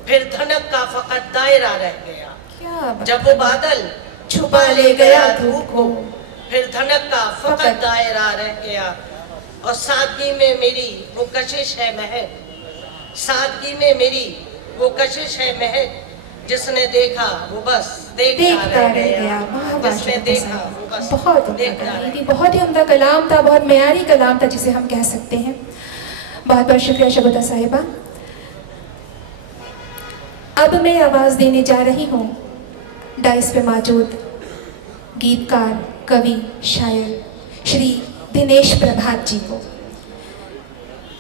फिर धनक का फकत दायरा रह गया। क्या बात, जब वो बादल छुपा ले गया धूप को, फिर धनक का फकत दायरा रह गया। और सादगी में मेरी वो कशिश है महक, सादगी में मेरी वो कशिश है महक, जिसने देखा वो बस देखता रह गया। जिसने देखा वो बस बहुत देखता रह गया। बहुत ही उम्दा कलाम था, बहुत मेयारी कलाम था जिसे हम कह सकते हैं। बहुत बहुत शुक्रिया शगुफ्ता साहिबा। अब मैं आवाज़ देने जा रही हूँ डाइस पे मौजूद गीतकार, कवि, शायर श्री दिनेश प्रभात जी को।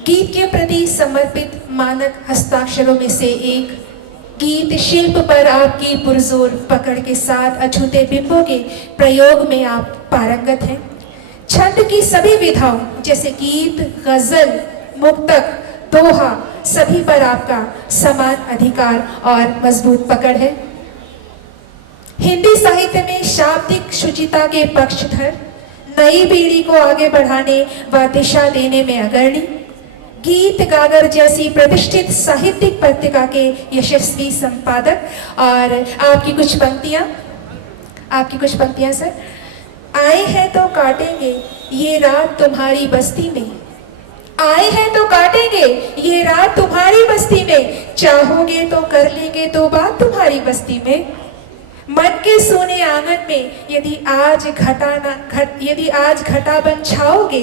गीत के प्रति समर्पित मानक हस्ताक्षरों में से एक, गीत शिल्प पर आपकी पुरजोर पकड़ के साथ अछूते बिंबों के प्रयोग में आप पारंगत हैं। छंद की सभी विधाओं जैसे गीत, गजल, मुक्तक, दोहा, सभी पर आपका समान अधिकार और मजबूत पकड़ है। हिंदी साहित्य में शाब्दिक शुचिता के पक्षधर, नई पीढ़ी को आगे बढ़ाने व दिशा देने में अग्रणी, गीत गागर जैसी प्रतिष्ठित साहित्यिक पत्रिका के यशस्वी संपादक। और आपकी कुछ पंक्तियां सर। आए हैं तो काटेंगे ये रात तुम्हारी बस्ती में, आए हैं तो काटेंगे ये रात तुम्हारी बस्ती में, चाहोगे तो कर लेंगे दो बात तुम्हारी बस्ती में। मन के सोने आंगन में यदि आज घटा बन छाओगे,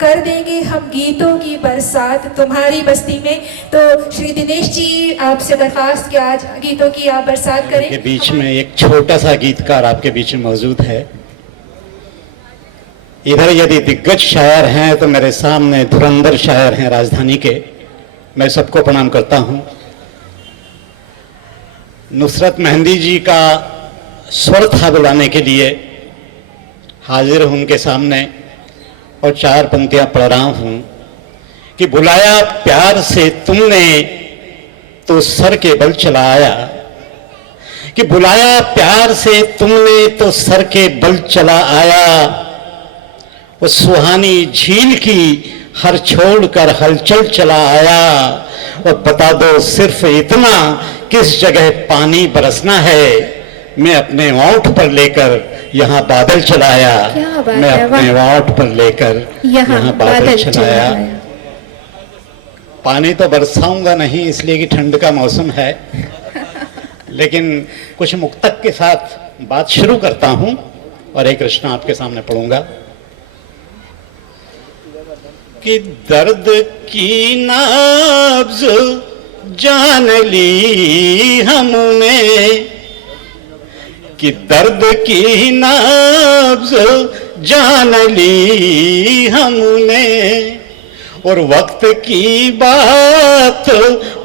कर देंगे हम गीतों की बरसात तुम्हारी बस्ती में। तो श्री दिनेश जी, आपसे दरखास्त कि आज गीतों की आप बरसात करें। के बीच में एक छोटा सा गीतकार आपके बीच में मौजूद है। इधर यदि दिग्गज शायर हैं तो मेरे सामने धुरंधर शायर हैं राजधानी के, मैं सबको प्रणाम करता हूं। नुसरत मेहंदी जी का स्वर था बुलाने के लिए, हाजिर हूं उनके सामने और 4 पंक्तियां पढ़ रहा हूं कि बुलाया प्यार से तुमने तो सर के बल चला आया, कि बुलाया प्यार से तुमने तो सर के बल चला आया, वो सुहानी झील की हर छोड़कर हलचल चला आया। और बता दो सिर्फ इतना, किस जगह पानी बरसना है, मैं अपने ओंठ पर लेकर यहाँ बादल चलाया, मैं अपने ओंठ पर लेकर यहाँ बादल चलाया। पानी तो बरसाऊंगा नहीं इसलिए कि ठंड का मौसम है, लेकिन कुछ मुक्तक के साथ बात शुरू करता हूं और एक रचना आपके सामने पढ़ूंगा कि दर्द की नब्ज जान ली हमने, कि दर्द की नब्ज जान ली हमने, और वक्त की बात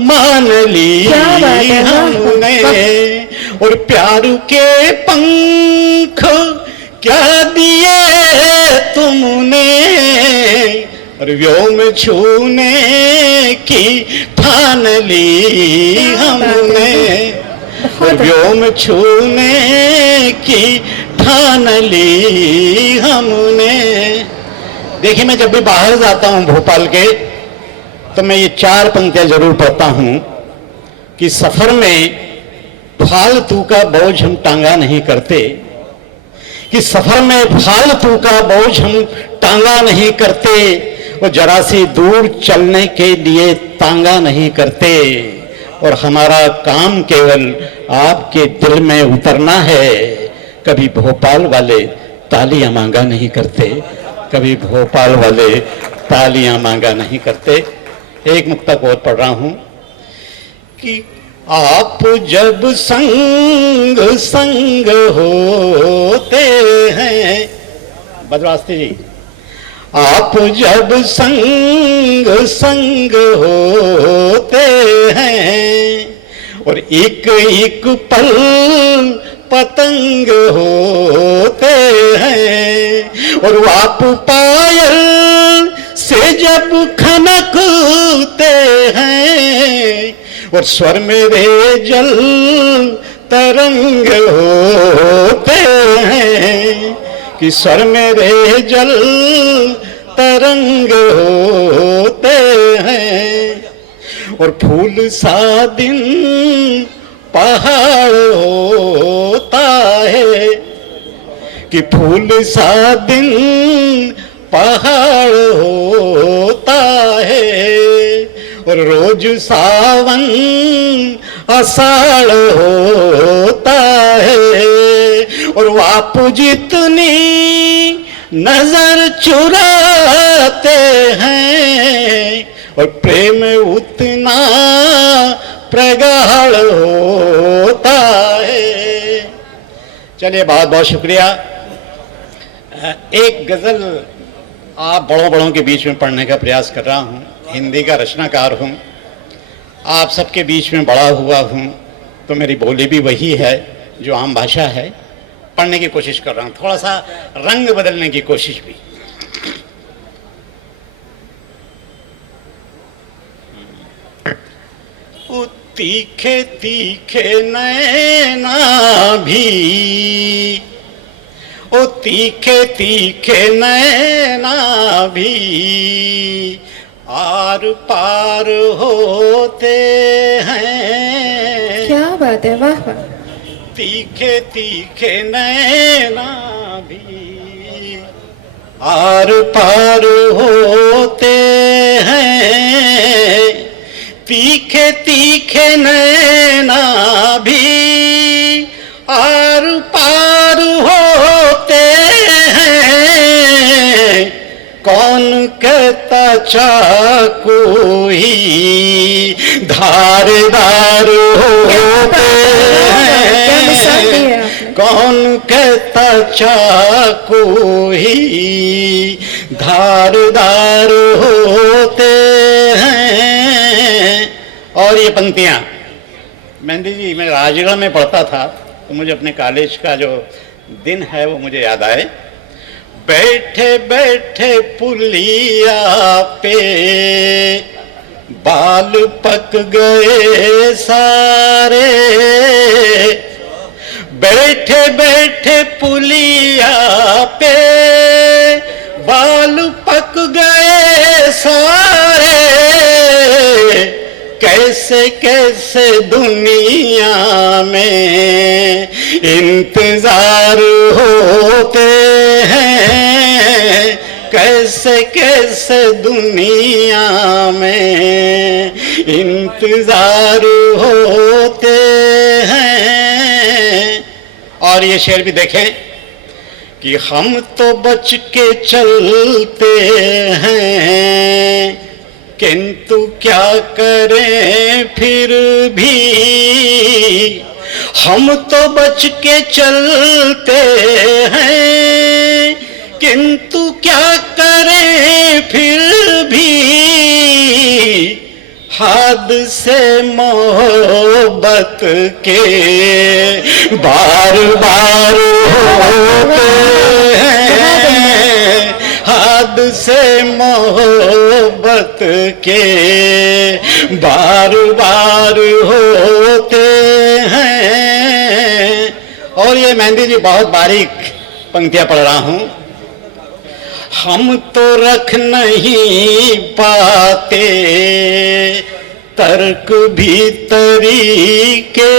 मान ली हमने, और प्यार के पंख क्या दिए तुमने, और व्योम छूने की ठान ली हमने, और व्योम छूने की ठान ली हमने। देखिए, मैं जब भी बाहर जाता हूं भोपाल के तो मैं ये 4 पंक्तियां जरूर पढ़ता हूं कि सफर में फालतू का बोझ हम टांगा नहीं करते, कि सफर में फालतू का बोझ हम टांगा नहीं करते, वो जरा सी दूर चलने के लिए तांगा नहीं करते, और हमारा काम केवल आपके दिल में उतरना है। कभी भोपाल वाले तालियां मांगा नहीं करते, कभी भोपाल वाले तालियां मांगा नहीं करते। एक मुक्तक और पढ़ रहा हूं कि आप जब संग संग होते हैं, बदरास्ती जी, आप जब संग संग होते हैं, और एक एक पल पतंग होते हैं, और आप पायल से जब खनकते हैं, और स्वर मेरे जल तरंग होते हैं, कि स्वर मेरे जल तरंग होते हैं, और फूल सा दिन पहाड़ होता है, कि फूल सा दिन पहाड़ होता है, और रोज सावन आषाढ़ होता है, और आप जितनी नजर चुराते हैं, और प्रेम उतना प्रगाढ़ होता है। चलिए, बहुत बहुत शुक्रिया। एक गजल आप बड़ों के बीच में पढ़ने का प्रयास कर रहा हूँ। हिंदी का रचनाकार हूँ, आप सबके बीच में बड़ा हुआ हूँ, तो मेरी बोली भी वही है जो आम भाषा है। पढ़ने की कोशिश कर रहा हूँ, थोड़ा सा रंग बदलने की कोशिश भी। ओ तीखे तीखे नैना भी, ओ तीखे तीखे नैना भी आर पार होते हैं। क्या बात है, वाह वाह। तीखे तीखे नैना भी आर पार होते हैं, तीखे तीखे नैना भी आर चाकू ही धारदार होते हैं, कौन कहता चाकू ही धारदार होते हैं। और ये पंक्तियां मेहंदी जी, मैं राजगढ़ में पढ़ता था तो मुझे अपने कॉलेज का जो दिन है वो मुझे याद आए। बैठे बैठे पुलिया पे बाल पक गए सारे, बैठे बैठे पुलिया पे बाल पक गए सारे, कैसे कैसे दुनिया में इंतजार होते हैं, कैसे कैसे दुनिया में इंतजार होते हैं। और ये शेर भी देखें कि हम तो बच के चलते हैं, किंतु क्या करें फिर भी, हम तो बच के चलते हैं, किंतु क्या करें फिर भी, हादसे मोहब्बत के बार बार होते हैं, हादसे मोहब्बत के बार बार होते हैं। और ये मेहंदी जी बहुत बारीक पंक्तियां पढ़ रहा हूं। हम तो रख नहीं पाते तर्क भी तरीके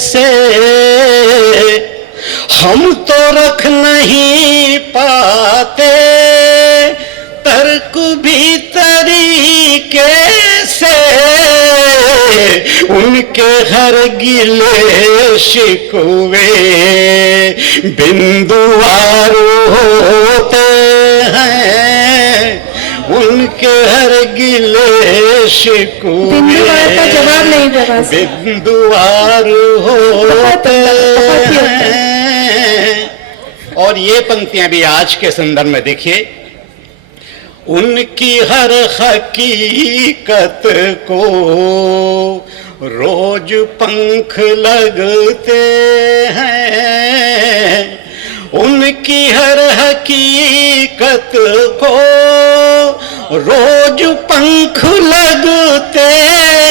से, हम तो रख नहीं पाते तर्क भी तरीके से, उनके हर गिले शिकवे बिंदुवार होते हैं, उनके हर गिले शिकवे बिंदुवार का जवाब नहीं देगा, बिंदुवार होते हैं। और ये पंक्तियां भी आज के संदर्भ में देखिए, उनकी हर हकीकत को रोज पंख लगते हैं, उनकी हर हकीकत को रोज पंख लगते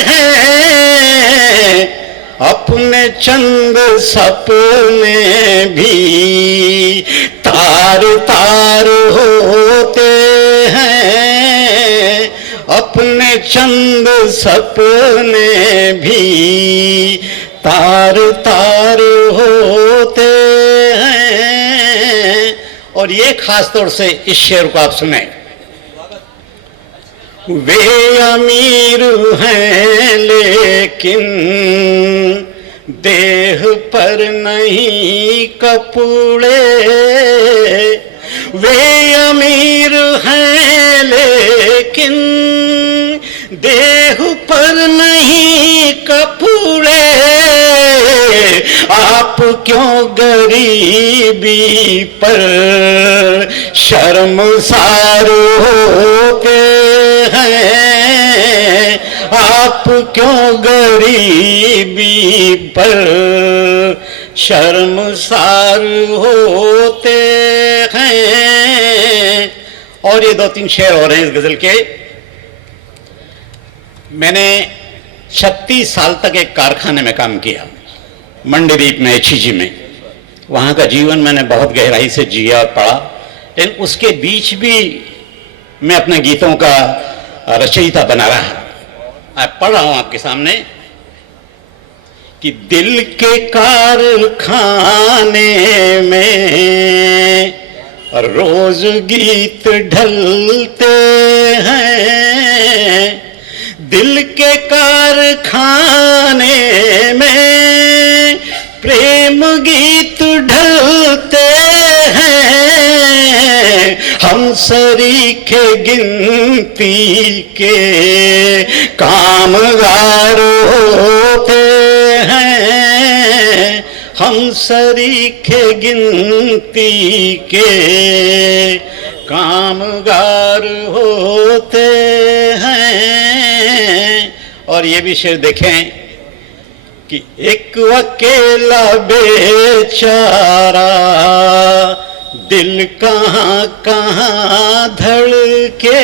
हैं, अपने चंद सपने भी तार तार होते हैं, अपने चंद सपने भी तार तार होते हैं। और ये खास तौर से इस शेर को आप सुने, वे अमीर हैं लेकिन देह पर नहीं कपड़े, वे अमीर हैं लेकिन देह पर नहीं कपड़े, आप क्यों गरीबी पर शर्मसार होते हैं, आप क्यों गरीबी पर शर्मसार होते हैं। और ये दो तीन शेर हो रहे हैं इस गजल के। मैंने 36 साल तक एक कारखाने में काम किया, मंडीदीप में, एचईजी में। वहाँ का जीवन मैंने बहुत गहराई से जिया और पढ़ा, लेकिन उसके बीच भी मैं अपने गीतों का रचयिता बना रहा। मैं पढ़ रहा हूँ आपके सामने कि दिल के कारखाने में रोज गीत ढलते हैं, दिल के कारखाने में प्रेम गीत ढलते हैं, हम सरीखे गिनती के कामगार होते हैं, हम सरीखे गिनती के कामगार होते हैं। और ये भी शेर देखें कि एक अकेला बेचारा दिल कहाँ कहाँ धड़के,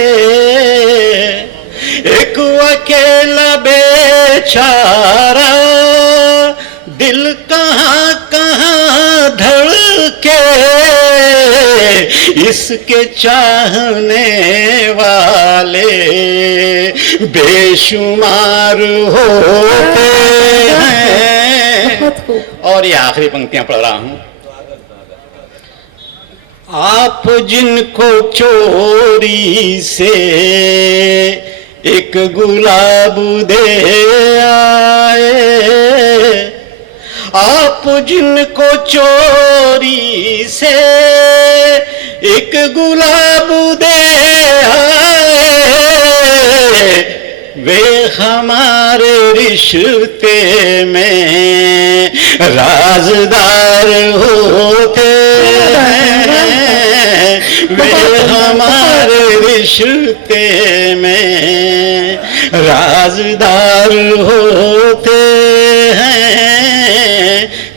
एक अकेला बेचारा दिल कहाँ कहाँ धड़के, इसके चाहने वाले बेशुमार होते हैं। और ये आखिरी पंक्तियां पढ़ रहा हूं। आप जिनको चोरी से एक गुलाब दे आए, आप जिनको चोरी से एक गुलाब दे आए, वे हमारे रिश्ते में राजदार होते हैं, वे हमारे रिश्ते में राजदार होते हैं।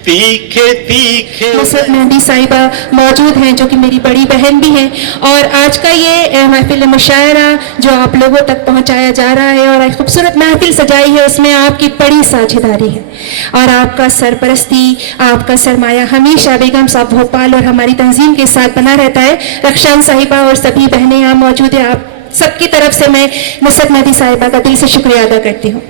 तीखे तीखे नुसरत मेहंदी साहिबा मौजूद हैं, जो कि मेरी बड़ी बहन भी हैं, और आज का ये महफिल मुशायरा जो आप लोगों तक पहुंचाया जा रहा है और एक खूबसूरत महफिल सजाई है, उसमें आपकी बड़ी साझेदारी है और आपका सरपरस्ती, आपका सरमाया हमेशा बेगम साहब भोपाल और हमारी तंजीम के साथ बना रहता है। रक्षान साहिबा और सभी बहनें यहाँ मौजूद हैं, आप सबकी तरफ से मैं नुसरत मेहंदी साहिबा का दिल से शुक्रिया अदा करती हूँ।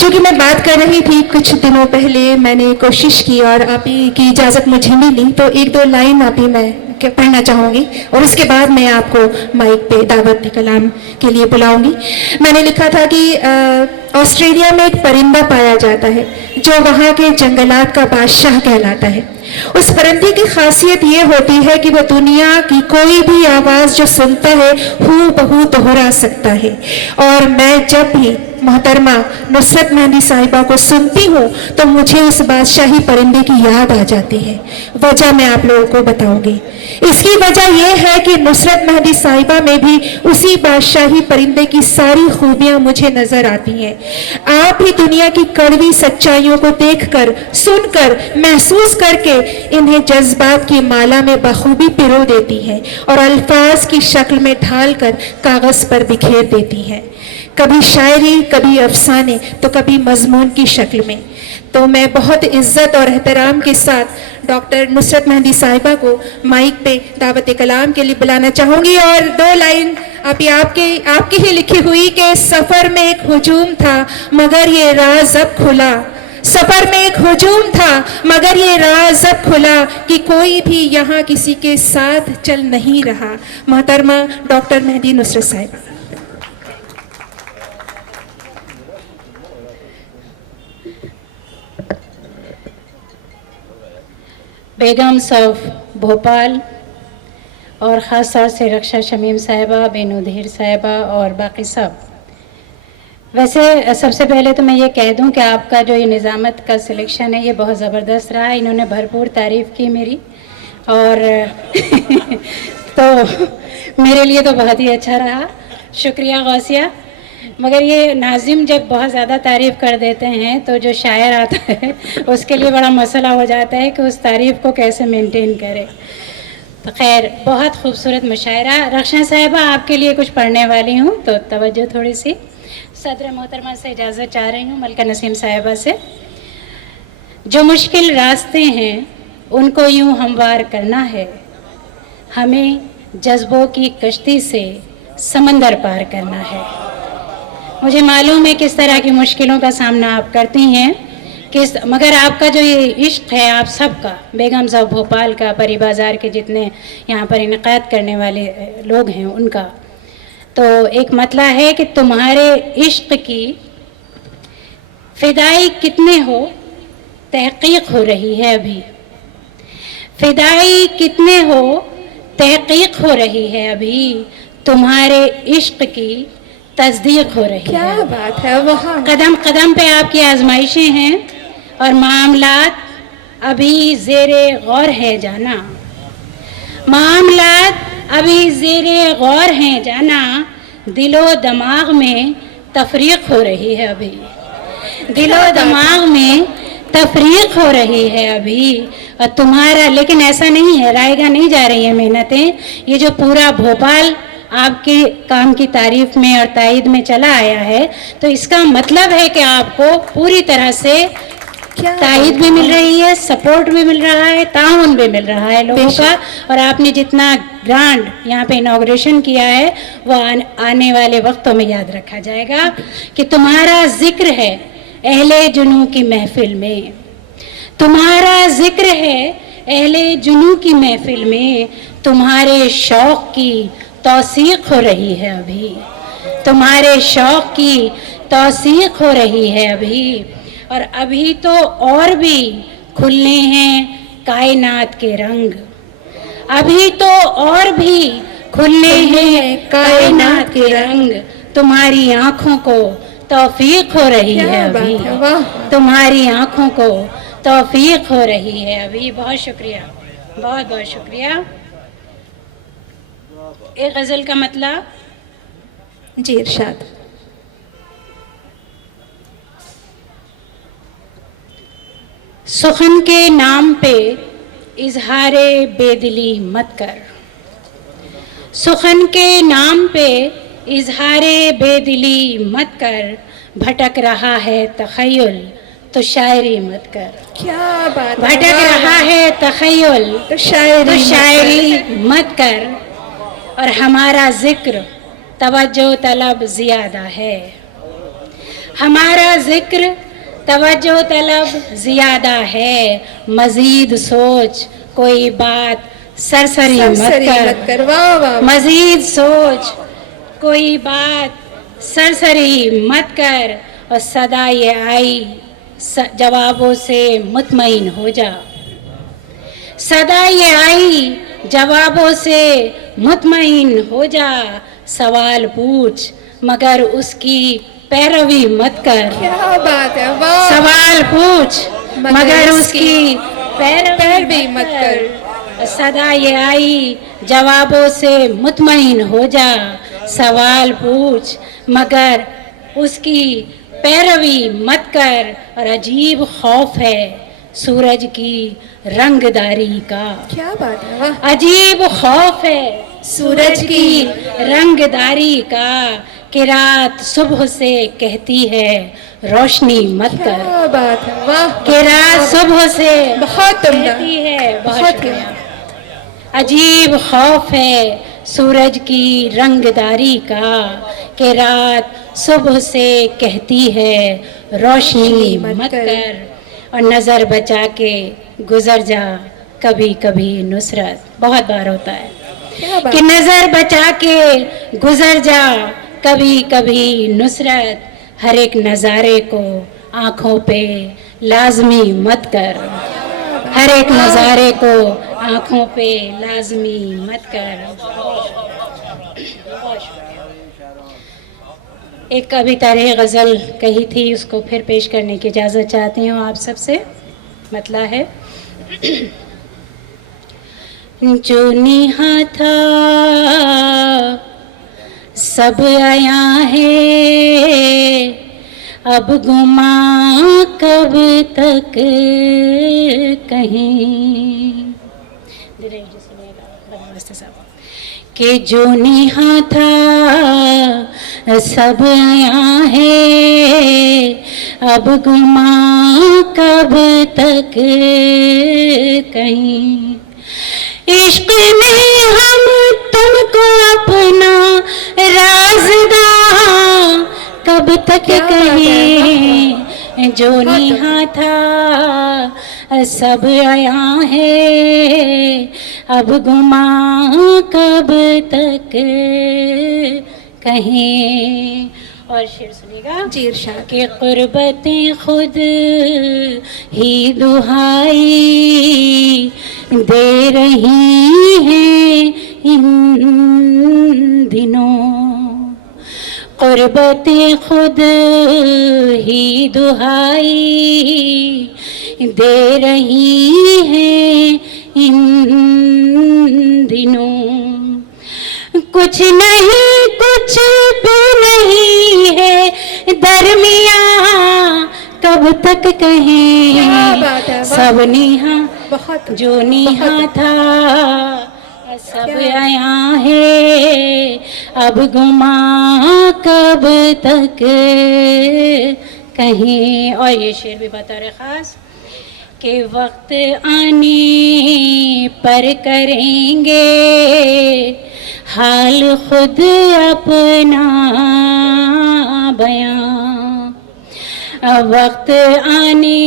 चूँकि मैं बात कर रही थी कुछ दिनों पहले, मैंने कोशिश की और आप ही की इजाज़त मुझे मिली, तो एक दो लाइन आप ही मैं पढ़ना चाहूँगी और उसके बाद मैं आपको माइक पे दावत कलाम के लिए बुलाऊंगी। मैंने लिखा था कि ऑस्ट्रेलिया में एक परिंदा पाया जाता है जो वहाँ के जंगलात का बादशाह कहलाता है। उस परिंदे की खासियत ये होती है कि वह दुनिया की कोई भी आवाज़ जो सुनता है हूबहू दोहरा सकता है। और मैं जब भी मोहतरमा नुसरत मेहंदी साहिबा को सुनती हूँ तो मुझे उस बादशाही परिंदे की याद आ जाती है। वजह मैं आप लोगों को बताऊंगी। इसकी वजह यह है कि नुसरत मेहंदी साहिबा में भी उसी बादशाही परिंदे की सारी खूबियां मुझे नजर आती हैं। आप ही दुनिया की कड़वी सच्चाइयों को देखकर, सुनकर, महसूस करके इन्हें जज्बात की माला में बखूबी पिरो देती है और अल्फाज की शक्ल में ढालकर कागज पर बिखेर देती है, कभी शायरी, कभी अफसाने, तो कभी मजमून की शक्ल में। तो मैं बहुत इज्जत और एहतराम के साथ डॉक्टर नुसरत मेहंदी साहिबा को माइक पे दावत कलाम के लिए बुलाना चाहूँगी और दो लाइन आपकी ही लिखी हुई कि सफ़र में एक हुजूम था मगर ये राज अब खुला, सफ़र में एक हुजूम था मगर ये राज अब खुला कि कोई भी यहाँ किसी के साथ चल नहीं रहा। मोहतरमा डॉक्टर मेहंदी नुसरत साहिबा। बेगम साहब भोपाल और ख़ास तौर से रक्षा शमीम साहिबा, बेनूधीर साहिबा और बाकी सब। वैसे सबसे पहले तो मैं ये कह दूं कि आपका जो ये निज़ामत का सिलेक्शन है ये बहुत ज़बरदस्त रहा। इन्होंने भरपूर तारीफ़ की मेरी और तो मेरे लिए तो बहुत ही अच्छा रहा। शुक्रिया गौसिया। मगर ये नाज़िम जब बहुत ज़्यादा तारीफ़ कर देते हैं तो जो शायर आता है उसके लिए बड़ा मसला हो जाता है कि उस तारीफ़ को कैसे मेंटेन करे। तो खैर, बहुत खूबसूरत मुशायरा। रक्षा साहिबा आपके लिए कुछ पढ़ने वाली हूँ, तो तवज्जो थोड़ी सी। सदर मोहतरमा से इजाज़त चाह रही हूँ, मलका नसीम साहिबा से। जो मुश्किल रास्ते हैं उनको यूँ हमवार करना है, हमें जज्बों की कश्ती से समंदर पार करना है। मुझे मालूम है किस तरह की मुश्किलों का सामना आप करती हैं, मगर आपका जो ये इश्क है आप सबका, बेगम साहब भोपाल का, परी बाज़ार के जितने यहाँ पर इनक़ाद करने वाले लोग हैं उनका, तो एक मतला है कि तुम्हारे इश्क की फ़िदाई कितने हो तहक़ीक़ हो रही है अभी। फ़िदाई कितने हो तहकीक हो रही है, अभी तुम्हारे इश्क की तस्दीक हो रही है। क्या बात है, वाह। कदम कदम पे आपकी आजमाइशें हैं और मामलात अभी ज़ेरे गौर है जाना, मामलात अभी ज़ेरे गौर हैं जाना, दिलो दिमाग में तफरीक हो रही है अभी, दिलो दिमाग में तफरीक हो रही है अभी। और तुम्हारा, लेकिन ऐसा नहीं है, रायगा नहीं जा रही है मेहनतें। ये जो पूरा भोपाल आपके काम की तारीफ में और तायद में चला आया है, तो इसका मतलब है कि आपको पूरी तरह से क्या तायद भी मिल रही है, सपोर्ट भी मिल रहा है, ताउन भी मिल रहा है लोगों का। और आपने जितना ग्रांड यहाँ पे इनॉग्रेशन किया है वो आने वाले वक्तों में याद रखा जाएगा कि तुम्हारा जिक्र है अहले जुनू की महफिल में, तुम्हारा जिक्र है अहले जुनू की महफिल में, तुम्हारे शौक की तौसीक हो रही है अभी, तुम्हारे शौक की तौसीक हो रही है अभी। और अभी तो और भी खुलने हैं कायनात के रंग, अभी तो और भी खुलने हैं कायनात के रंग, तुम्हारी आंखों को तौफीक हो रही है अभी, तुम्हारी आंखों को तौफीक हो रही है अभी। बहुत शुक्रिया, बहुत बहुत शुक्रिया। एक गज़ल का मतलब जी इरशाद। सुखन के नाम पे इजहारे बेदिली मत कर, सुखन के नाम पे इजहारे बेदिली मत कर, भटक रहा है तखय्युल तो शायरी मत कर, क्या बात, भटक रहा है तखय्युल तो शायरी मत कर। और हमारा जिक्र तवज्जो तलब ज़ियादा है, हमारा जिक्र तवज्जो तलब ज़ियादा है, मज़ीद सोच कोई बात सरसरी मत कर, मज़ीद सोच कोई बात सरसरी मत कर। और सदा ये आई जवाबों से मुतमईन हो जा, सदा ये आई जवाबों से मुतमईन हो जा, सवाल पूछ मगर उसकी पैरवी मत कर, क्या बात है, वाह। सवाल पूछ मगर उसकी पैरवी मत कर, सदा ये आई जवाबों से मुतमईन हो जा, सवाल पूछ मगर उसकी पैरवी मत कर। और अजीब खौफ है सूरज की रंगदारी का, क्या बात है, वाह। अजीब खौफ है सूरज की रंगदारी का, कि रात सुबह से कहती है रोशनी मत कर, क्या बात है, वाह। कि रात सुबह से बहुत कहती है, बहुत अजीब खौफ है सूरज की रंगदारी का, कि रात सुबह से कहती है रोशनी मत कर। और नज़र बचा के गुजर जा कभी कभी नुसरत, बहुत बार होता है कि नज़र बचा के गुजर जा कभी कभी नुसरत, हर एक नज़ारे को आँखों पे लाजमी मत कर, हर एक नज़ारे को आँखों पे लाजमी मत कर। एक कविता रे गज़ल कही थी, उसको फिर पेश करने की इजाज़त चाहती हूँ आप सबसे। मतलब है जो निहा था सब आया है, अब गुमा कब तक कहीं, कि जो निहा था सब आया है, अब गुमा कब तक कहीं, इश्क में हम तुमको अपना राज़दा कब तक कहें, जो निहा था सब आया है, अब गुमा कब तक कहें। और शेर सुनिएगा जी इरशाद। कि कुर्बतें खुद ही दुहाई दे रही हैं इन दिनों, कुर्बतें खुद ही दुहाई दे रही हैं इन दिनों। कुछ नहीं कुछ भी नहीं है दरमियाँ, कब तक कहें क्या बात है, वाह। सब निहा बहुत जो निहा था सब आया है, अब गुमा कब तक कहें। और ये शेर भी बता रहे खास कि वक्त आने पर करेंगे हाल खुद अपना बयां, वक्त आने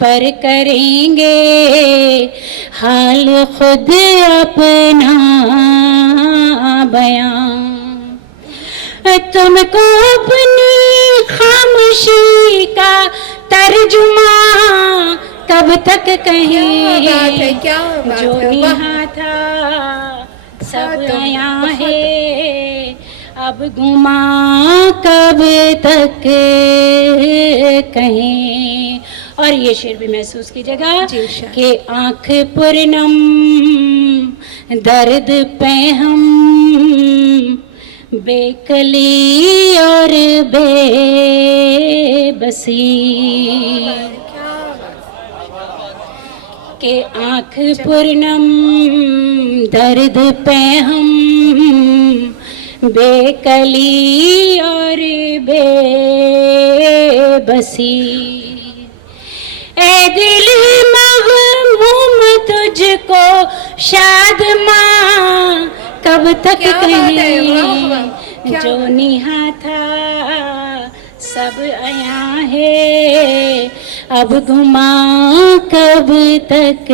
पर करेंगे हाल खुद अपना बयां। तुमको अपनी खामोशी का तर्जुमा कब तक कहें, क्या बात है, क्या बात जो है, वाह। निहा था सब आया है, अब गुमा कब तक कहें। और ये शेर भी महसूस कीजिएगा जी, इरशाद। कि आँख पुरनम दर्द पे हम बेकली और बेबसी, के आँख पुरनम दर्द पे हम बेकली और बेबसी। ए दिल मग़मूम तुझको शाद माँ कब तक क्या बात है, वाह, वाह, कहें, क्या जो बात। निहा था सब आया है, अब गुमा कब तक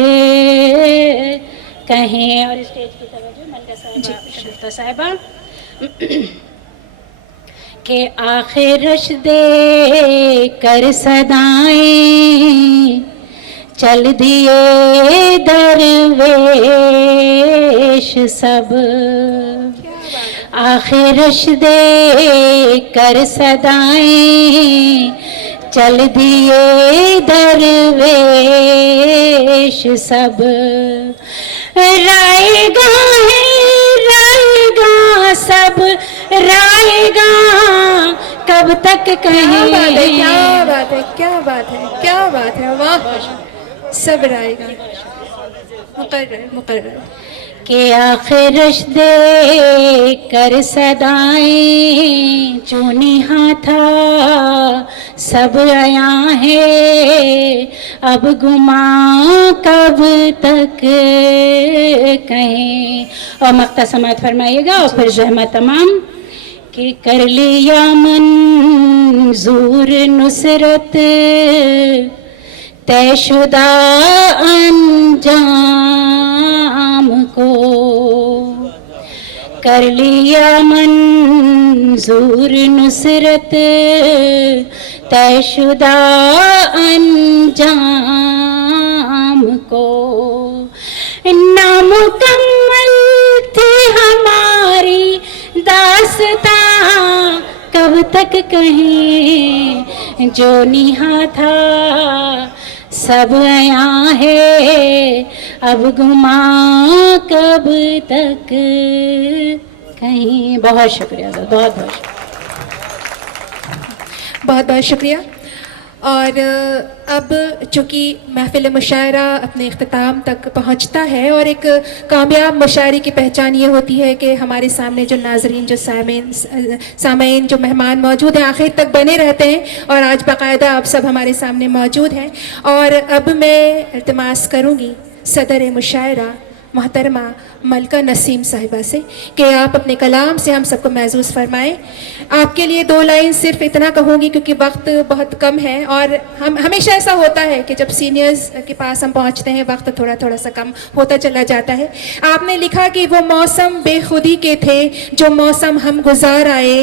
कहें। और स्टेज की तरफ मलका साहिबा शरीफा साहिबा के आखिर दे कर सदाएं चल दिए दरवेश सब, आखिरश दे कर सदाएं चल दिए दरवेश सब। राएगा है राएगा सब राएगा कब तक कहें, क्या बात है, क्या बात है, क्या बात है, वाह। सब्र आएगा, मुकर्रर मुकर्रर। के आखिरश दे कर सदाएं जो निहा था सब आया है, अब गुमा कब तक कहें। और मक्ता समात फरमाइएगा और फिर जहमत तमाम कि कर लिया मंजूर नुसरत तयशुदा अंजाम को, कर लिया मंजूर नुसरत तयशुदा अंजाम को। नामुकम्मल थी हमारी दास्तां कब तक कहें, जो निहा था सब आया है, अब गुमा कब तक कहीं। बहुत शुक्रिया, बहुत बहुत बहुत बहुत शुक्रिया। और अब चूँकि महफ़िल मुशायरा अपने इख्तिताम तक पहुँचता है और एक कामयाब मुशायरे की पहचान ये होती है कि हमारे सामने जो नाज़रीन, जो सामईन, जो मेहमान मौजूद हैं आखिर तक बने रहते हैं, और आज बाकायदा आप सब हमारे सामने मौजूद हैं। और अब मैं इल्तिमास करूँगी सदर मुशायरा मोहतरमा मलका नसीम साहिबा से कि आप अपने कलाम से हम सबको महसूस फरमाएं। आपके लिए 2 लाइन सिर्फ इतना कहूँगी क्योंकि वक्त बहुत कम है, और हम हमेशा ऐसा होता है कि जब सीनियर्स के पास हम पहुँचते हैं वक्त थोड़ा थोड़ा सा कम होता चला जाता है। आपने लिखा कि वो मौसम बेखुदी के थे जो मौसम हम गुजार आए,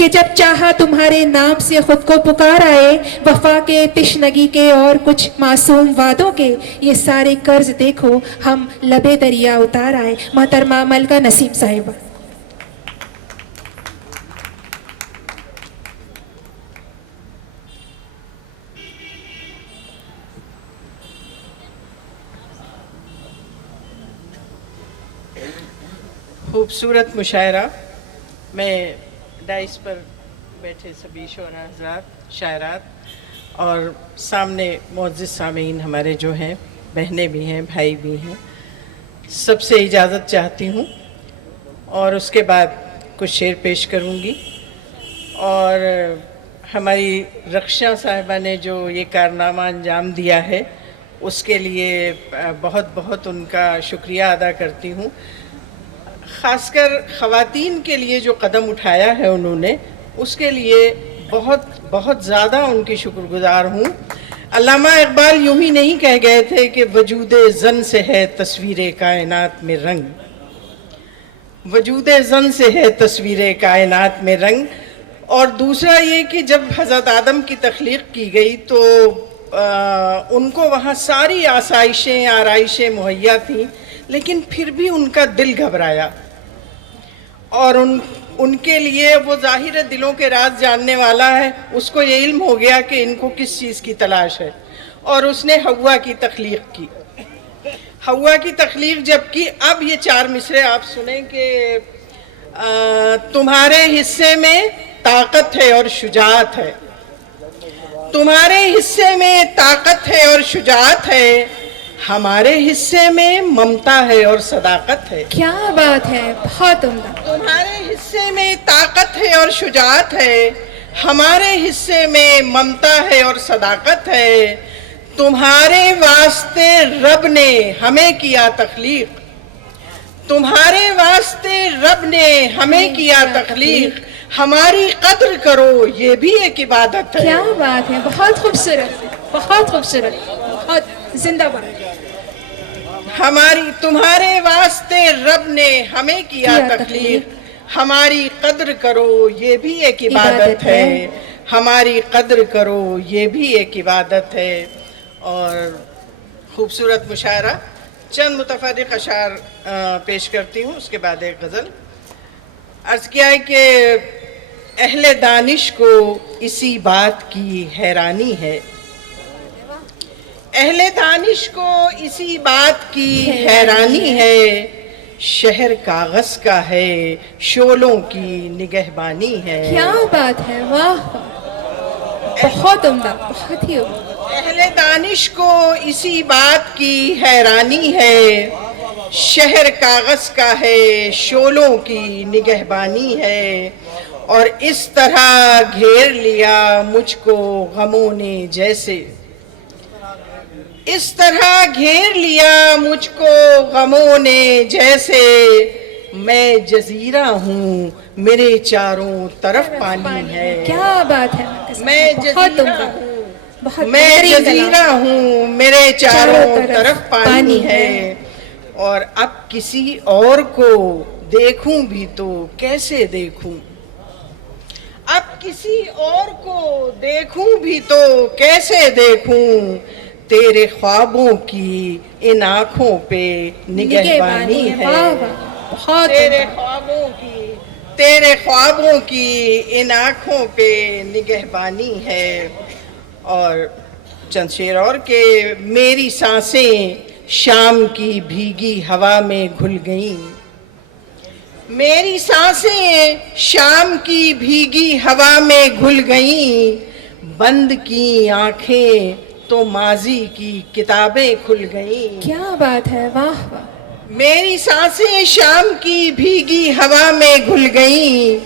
कि जब चाहा तुम्हारे नाम से खुद को पुकार आए, वफा के, तिश्नगी के और कुछ मासूम वादों के ये सारे कर्ज देखो हम लबे दरिया उतार आए। मोहतरमा मलका नसीम साहिबा। खूबसूरत मुशायरा। मैं डाइस पर बैठे सभी शोरा हज़रात, शायरात और सामने मुअज़्ज़िज़ सामीन हमारे जो हैं, बहनें भी हैं, भाई भी हैं, सबसे इजाज़त चाहती हूँ और उसके बाद कुछ शेर पेश करूँगी। और हमारी रक्षा साहिबा ने जो ये कारनामा अंजाम दिया है उसके लिए बहुत बहुत उनका शुक्रिया अदा करती हूँ। ख़ासकर ख़वातीन के लिए जो कदम उठाया है उन्होंने, उसके लिए बहुत बहुत ज़्यादा उनकी शुक्रगुज़ार हूँ। अल्लामा इकबाल यूँ ही नहीं कह गए थे कि वजूदे ज़न से है तस्वीर कायनात में रंग, वजूदे ज़न से है तस्वीर कायनात में रंग। और दूसरा ये कि जब हज़रत आदम की तख्लीक़ की गई तो उनको वहाँ सारी आसाइशें, आराइशें मुहैया थीं, लेकिन फिर भी उनका दिल घबराया और उनके लिए, वो ज़ाहिर दिलों के राज जानने वाला है, उसको ये इल्म हो गया कि इनको किस चीज़ की तलाश है और उसने हव्वा की तख्लीक़ की। हव्वा की तख्लीक़ जब की, अब ये 4 मिसरे आप सुने कि तुम्हारे हिस्से में ताकत है और शुजाअत है, तुम्हारे हिस्से में ताकत है और शुजाअत है, हमारे हिस्से में ममता है और सदाकत है। क्या बात है, बहुत उम्दा। तुम्हारे हिस्से में ताकत है और शुजाअत है, हमारे हिस्से में ममता है और सदाकत है। तुम्हारे वास्ते रब ने हमें किया तख्लीक, तुम्हारे वास्ते रब ने हमें किया तख्लीक, हमारी कद्र करो ये भी एक इबादत है। क्या बात है, बहुत खूबसूरत, बहुत खूबसूरत, बहुत जिंदाबाद। हमारी, तुम्हारे वास्ते रब ने हमें किया तख्लीक, हमारी कद्र करो ये भी एक इबादत है, हमारी कद्र करो ये भी एक इबादत है। और खूबसूरत मुशायरा, चंद मुतफर्रिक़ अशार पेश करती हूँ, उसके बाद एक गज़ल। अर्ज़ किया है कि अहले दानिश को इसी बात की हैरानी है, अहले दानिश को इसी बात की हैरानी है, शहर कागज़ का है शोलों की निगहबानी है। क्या बात है, वाह, बहुत उम्दा, बहुत ही उम्दा। अहले दानिश को इसी बात की हैरानी है, शहर कागज़ का है शोलों की निगहबानी है। और इस तरह घेर लिया मुझको गमों ने जैसे, इस तरह घेर लिया मुझको गमों ने जैसे, मैं जजीरा हूँ मेरे चारों तरफ पानी है। क्या बात है, मैं जजीरा हूँ, मैं जजीरा हूँ मेरे चारों तरफ पानी है। और अब किसी और को देखूं भी तो कैसे देखूं, अब किसी और को देखूं भी तो कैसे देखूं, तेरे ख्वाबों की इन आँखों पे निगहबानी है। तेरे ख्वाबों की इन आँखों पे निगहबानी है। और चंद शेर और के, मेरी सांसें शाम की भीगी हवा में घुल गईं, मेरी सांसें शाम की भीगी हवा में घुल गईं, बंद की आंखें तो माजी की किताबें खुल गईं। क्या बात है, वाह वाह। मेरी सांसें शाम की भीगी हवा में घुल गईं,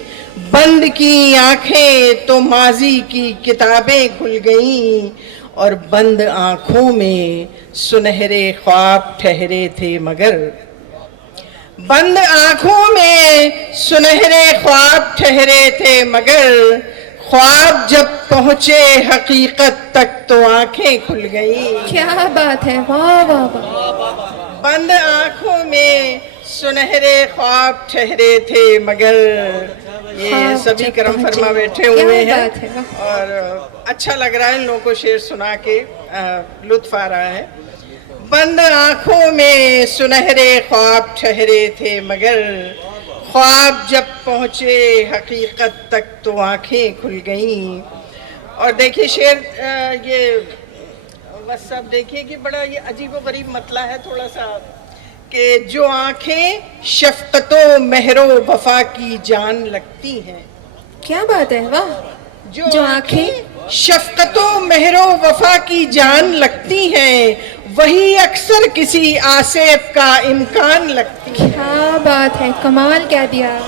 बंद की आंखें तो माजी की किताबें खुल गईं। और बंद आँखों में सुनहरे ख्वाब ठहरे थे मगर, बंद आँखों में सुनहरे ख्वाब ठहरे थे मगर, ख्वाब जब पहुँचे हकीकत तक तो आँखें खुल गईं। क्या बात है, वाह वाह वाह। बंद आँखों में सुनहरे ख्वाब ठहरे थे मगर, ये हाँ, सभी जब करम पहुँचे। फरमा बैठे क्या हुए बात है, हैं और अच्छा लग रहा है इन लोगों को शेर सुना के, लुत्फ आ रहा है। बंद आंखों में सुनहरे ख्वाब ठहरे थे, मगर ख्वाब जब पहुंचे हकीकत तक तो आंखें खुल गईं। और देखिए शेर, ये बस सब देखिए कि बड़ा ये अजीबोगरीब मतला है थोड़ा सा, कि जो आंखें शफकतो महरो वफा की जान लगती हैं। क्या बात है, वाह। जो आंखें शफकतो महरो वफा की जान लगती हैं, वही अक्सर किसी आसेफ का इम्कान लगती हैं। क्या बात है, कमाल कह दिया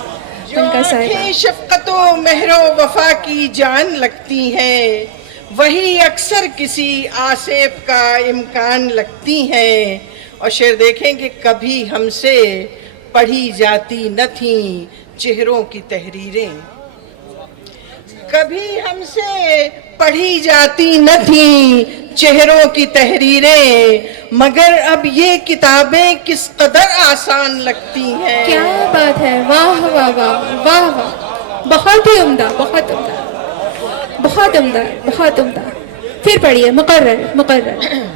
जो उनका आंखें साहिबा। शफकतो महरो वफा की जान लगती हैं, वही अक्सर किसी आसेफ का इम्कान लगती हैं। और शेर देखें कि कभी हमसे पढ़ी जाती न थी चेहरों की तहरीरें, कभी हमसे पढ़ी जाती न थी चेहरों की तहरीरें, मगर अब ये किताबें किस कदर आसान लगती हैं। क्या बात है, वाह वाह वाह वाह वाह, बहुत ही उम्दा, बहुत उम्दा, बहुत उम्दा, बहुत उम्दा। फिर पढ़िए, मुकर्रर मुकर्रर।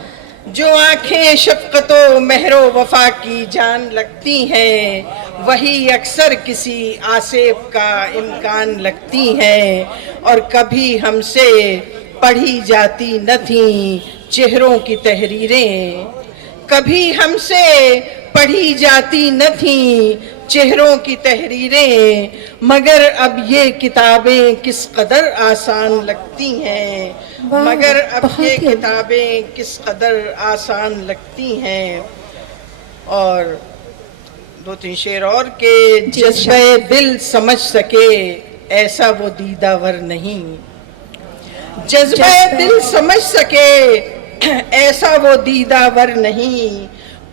जो आंखें शफकतो महरो वफा की जान लगती हैं, वही अक्सर किसी आसेफ का इम्कान लगती हैं। और कभी हमसे पढ़ी जाती न थी चेहरों की तहरीरें, कभी हमसे पढ़ी जाती न थी चेहरों की तहरीरें, मगर अब ये किताबें किस कदर आसान लगती हैं। वाह, मगर अब बहुत ये ही उम्दा। किताबें किस कदर आसान लगती हैं। और दो तीन शेर और के, जी, जज्बे दिल समझ सके ऐसा वो दीदावर नहीं, जज्बे दिल समझ सके ऐसा वो दीदावर नहीं,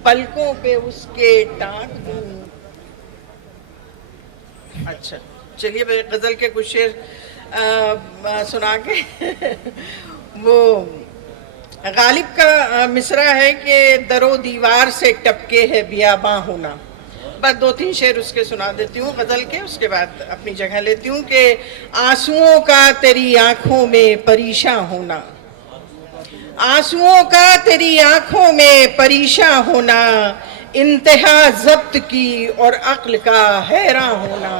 पलकों पे उसके टांग दूं। अच्छा चलिए मैं गजल के कुछ शेर सुना के वो गालिब का मिसरा है कि दरो दीवार से टपके है बियाबां होना। बस दो तीन शेर उसके सुना देती हूँ गजल के, उसके बाद अपनी जगह लेती हूँ कि आंसुओं का तेरी आंखों में परेशान होना, आंसुओं का तेरी आंखों में परेशान होना, इंतहा जब्त की और अक्ल का हैरान होना,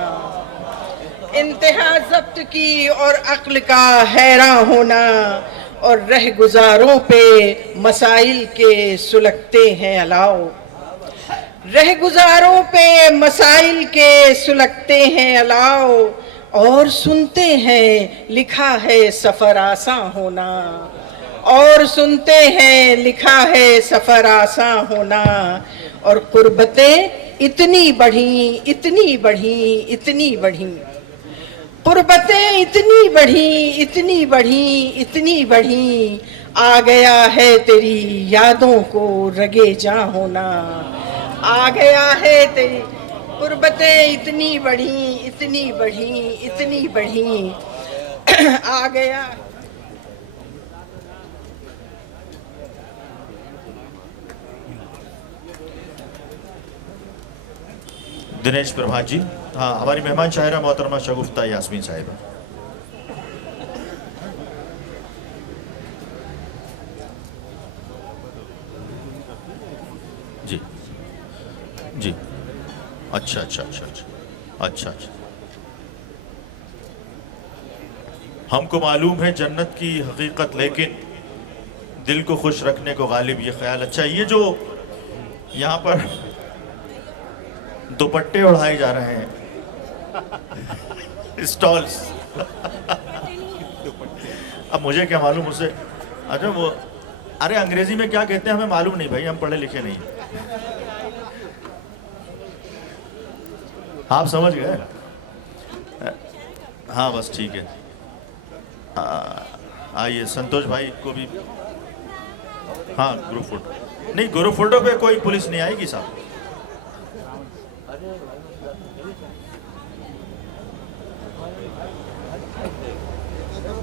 इंतहा जब्त की और अक्ल का हैरान होना। और रह गुजारों पे मसाइल के सुलगते हैं अलाव, रह गुजारों पे मसाइल के सुलगते हैं अलाव, और सुनते हैं लिखा है सफर आसान होना, और सुनते हैं लिखा है सफर आसान होना। और कुर्बतें इतनी बढ़ी, इतनी बढ़ी, इतनी बढ़ी, कुर्बतें इतनी बढ़ी, इतनी बढ़ी, इतनी बढ़ी, आ गया है तेरी यादों को रगे जां होना, आ गया है तेरी कुर्बतें इतनी बढ़ी, इतनी बढ़ी, इतनी बढ़ी, आ गया। दिनेश प्रभात जी। हाँ, हमारी मेहमान शायरा मोहतरमा शगुफ्ता यास्मीन साहिबा। जी जी, अच्छा अच्छा अच्छा अच्छा अच्छा अच्छा। हमको मालूम है जन्नत की हकीकत, लेकिन दिल को खुश रखने को गालिब ये ख्याल। अच्छा, ये जो यहाँ पर दुपट्टे उड़ाए जा रहे हैं, स्टॉल्स, अब मुझे क्या मालूम उससे। अच्छा वो, अरे अंग्रेजी में क्या कहते हैं हमें मालूम नहीं भाई, हम पढ़े लिखे नहीं। आप समझ गए? हाँ बस ठीक है। आइए संतोष भाई को भी। हाँ ग्रुप फोटो नहीं, ग्रुप फोटो पे कोई पुलिस नहीं आएगी साहब।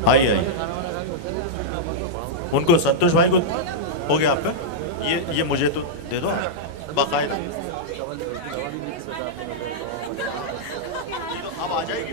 आइए आइए, उनको संतोष भाई को हो गया आपका। ये मुझे तो दे दो बाकायदा, अब आ जाएगी।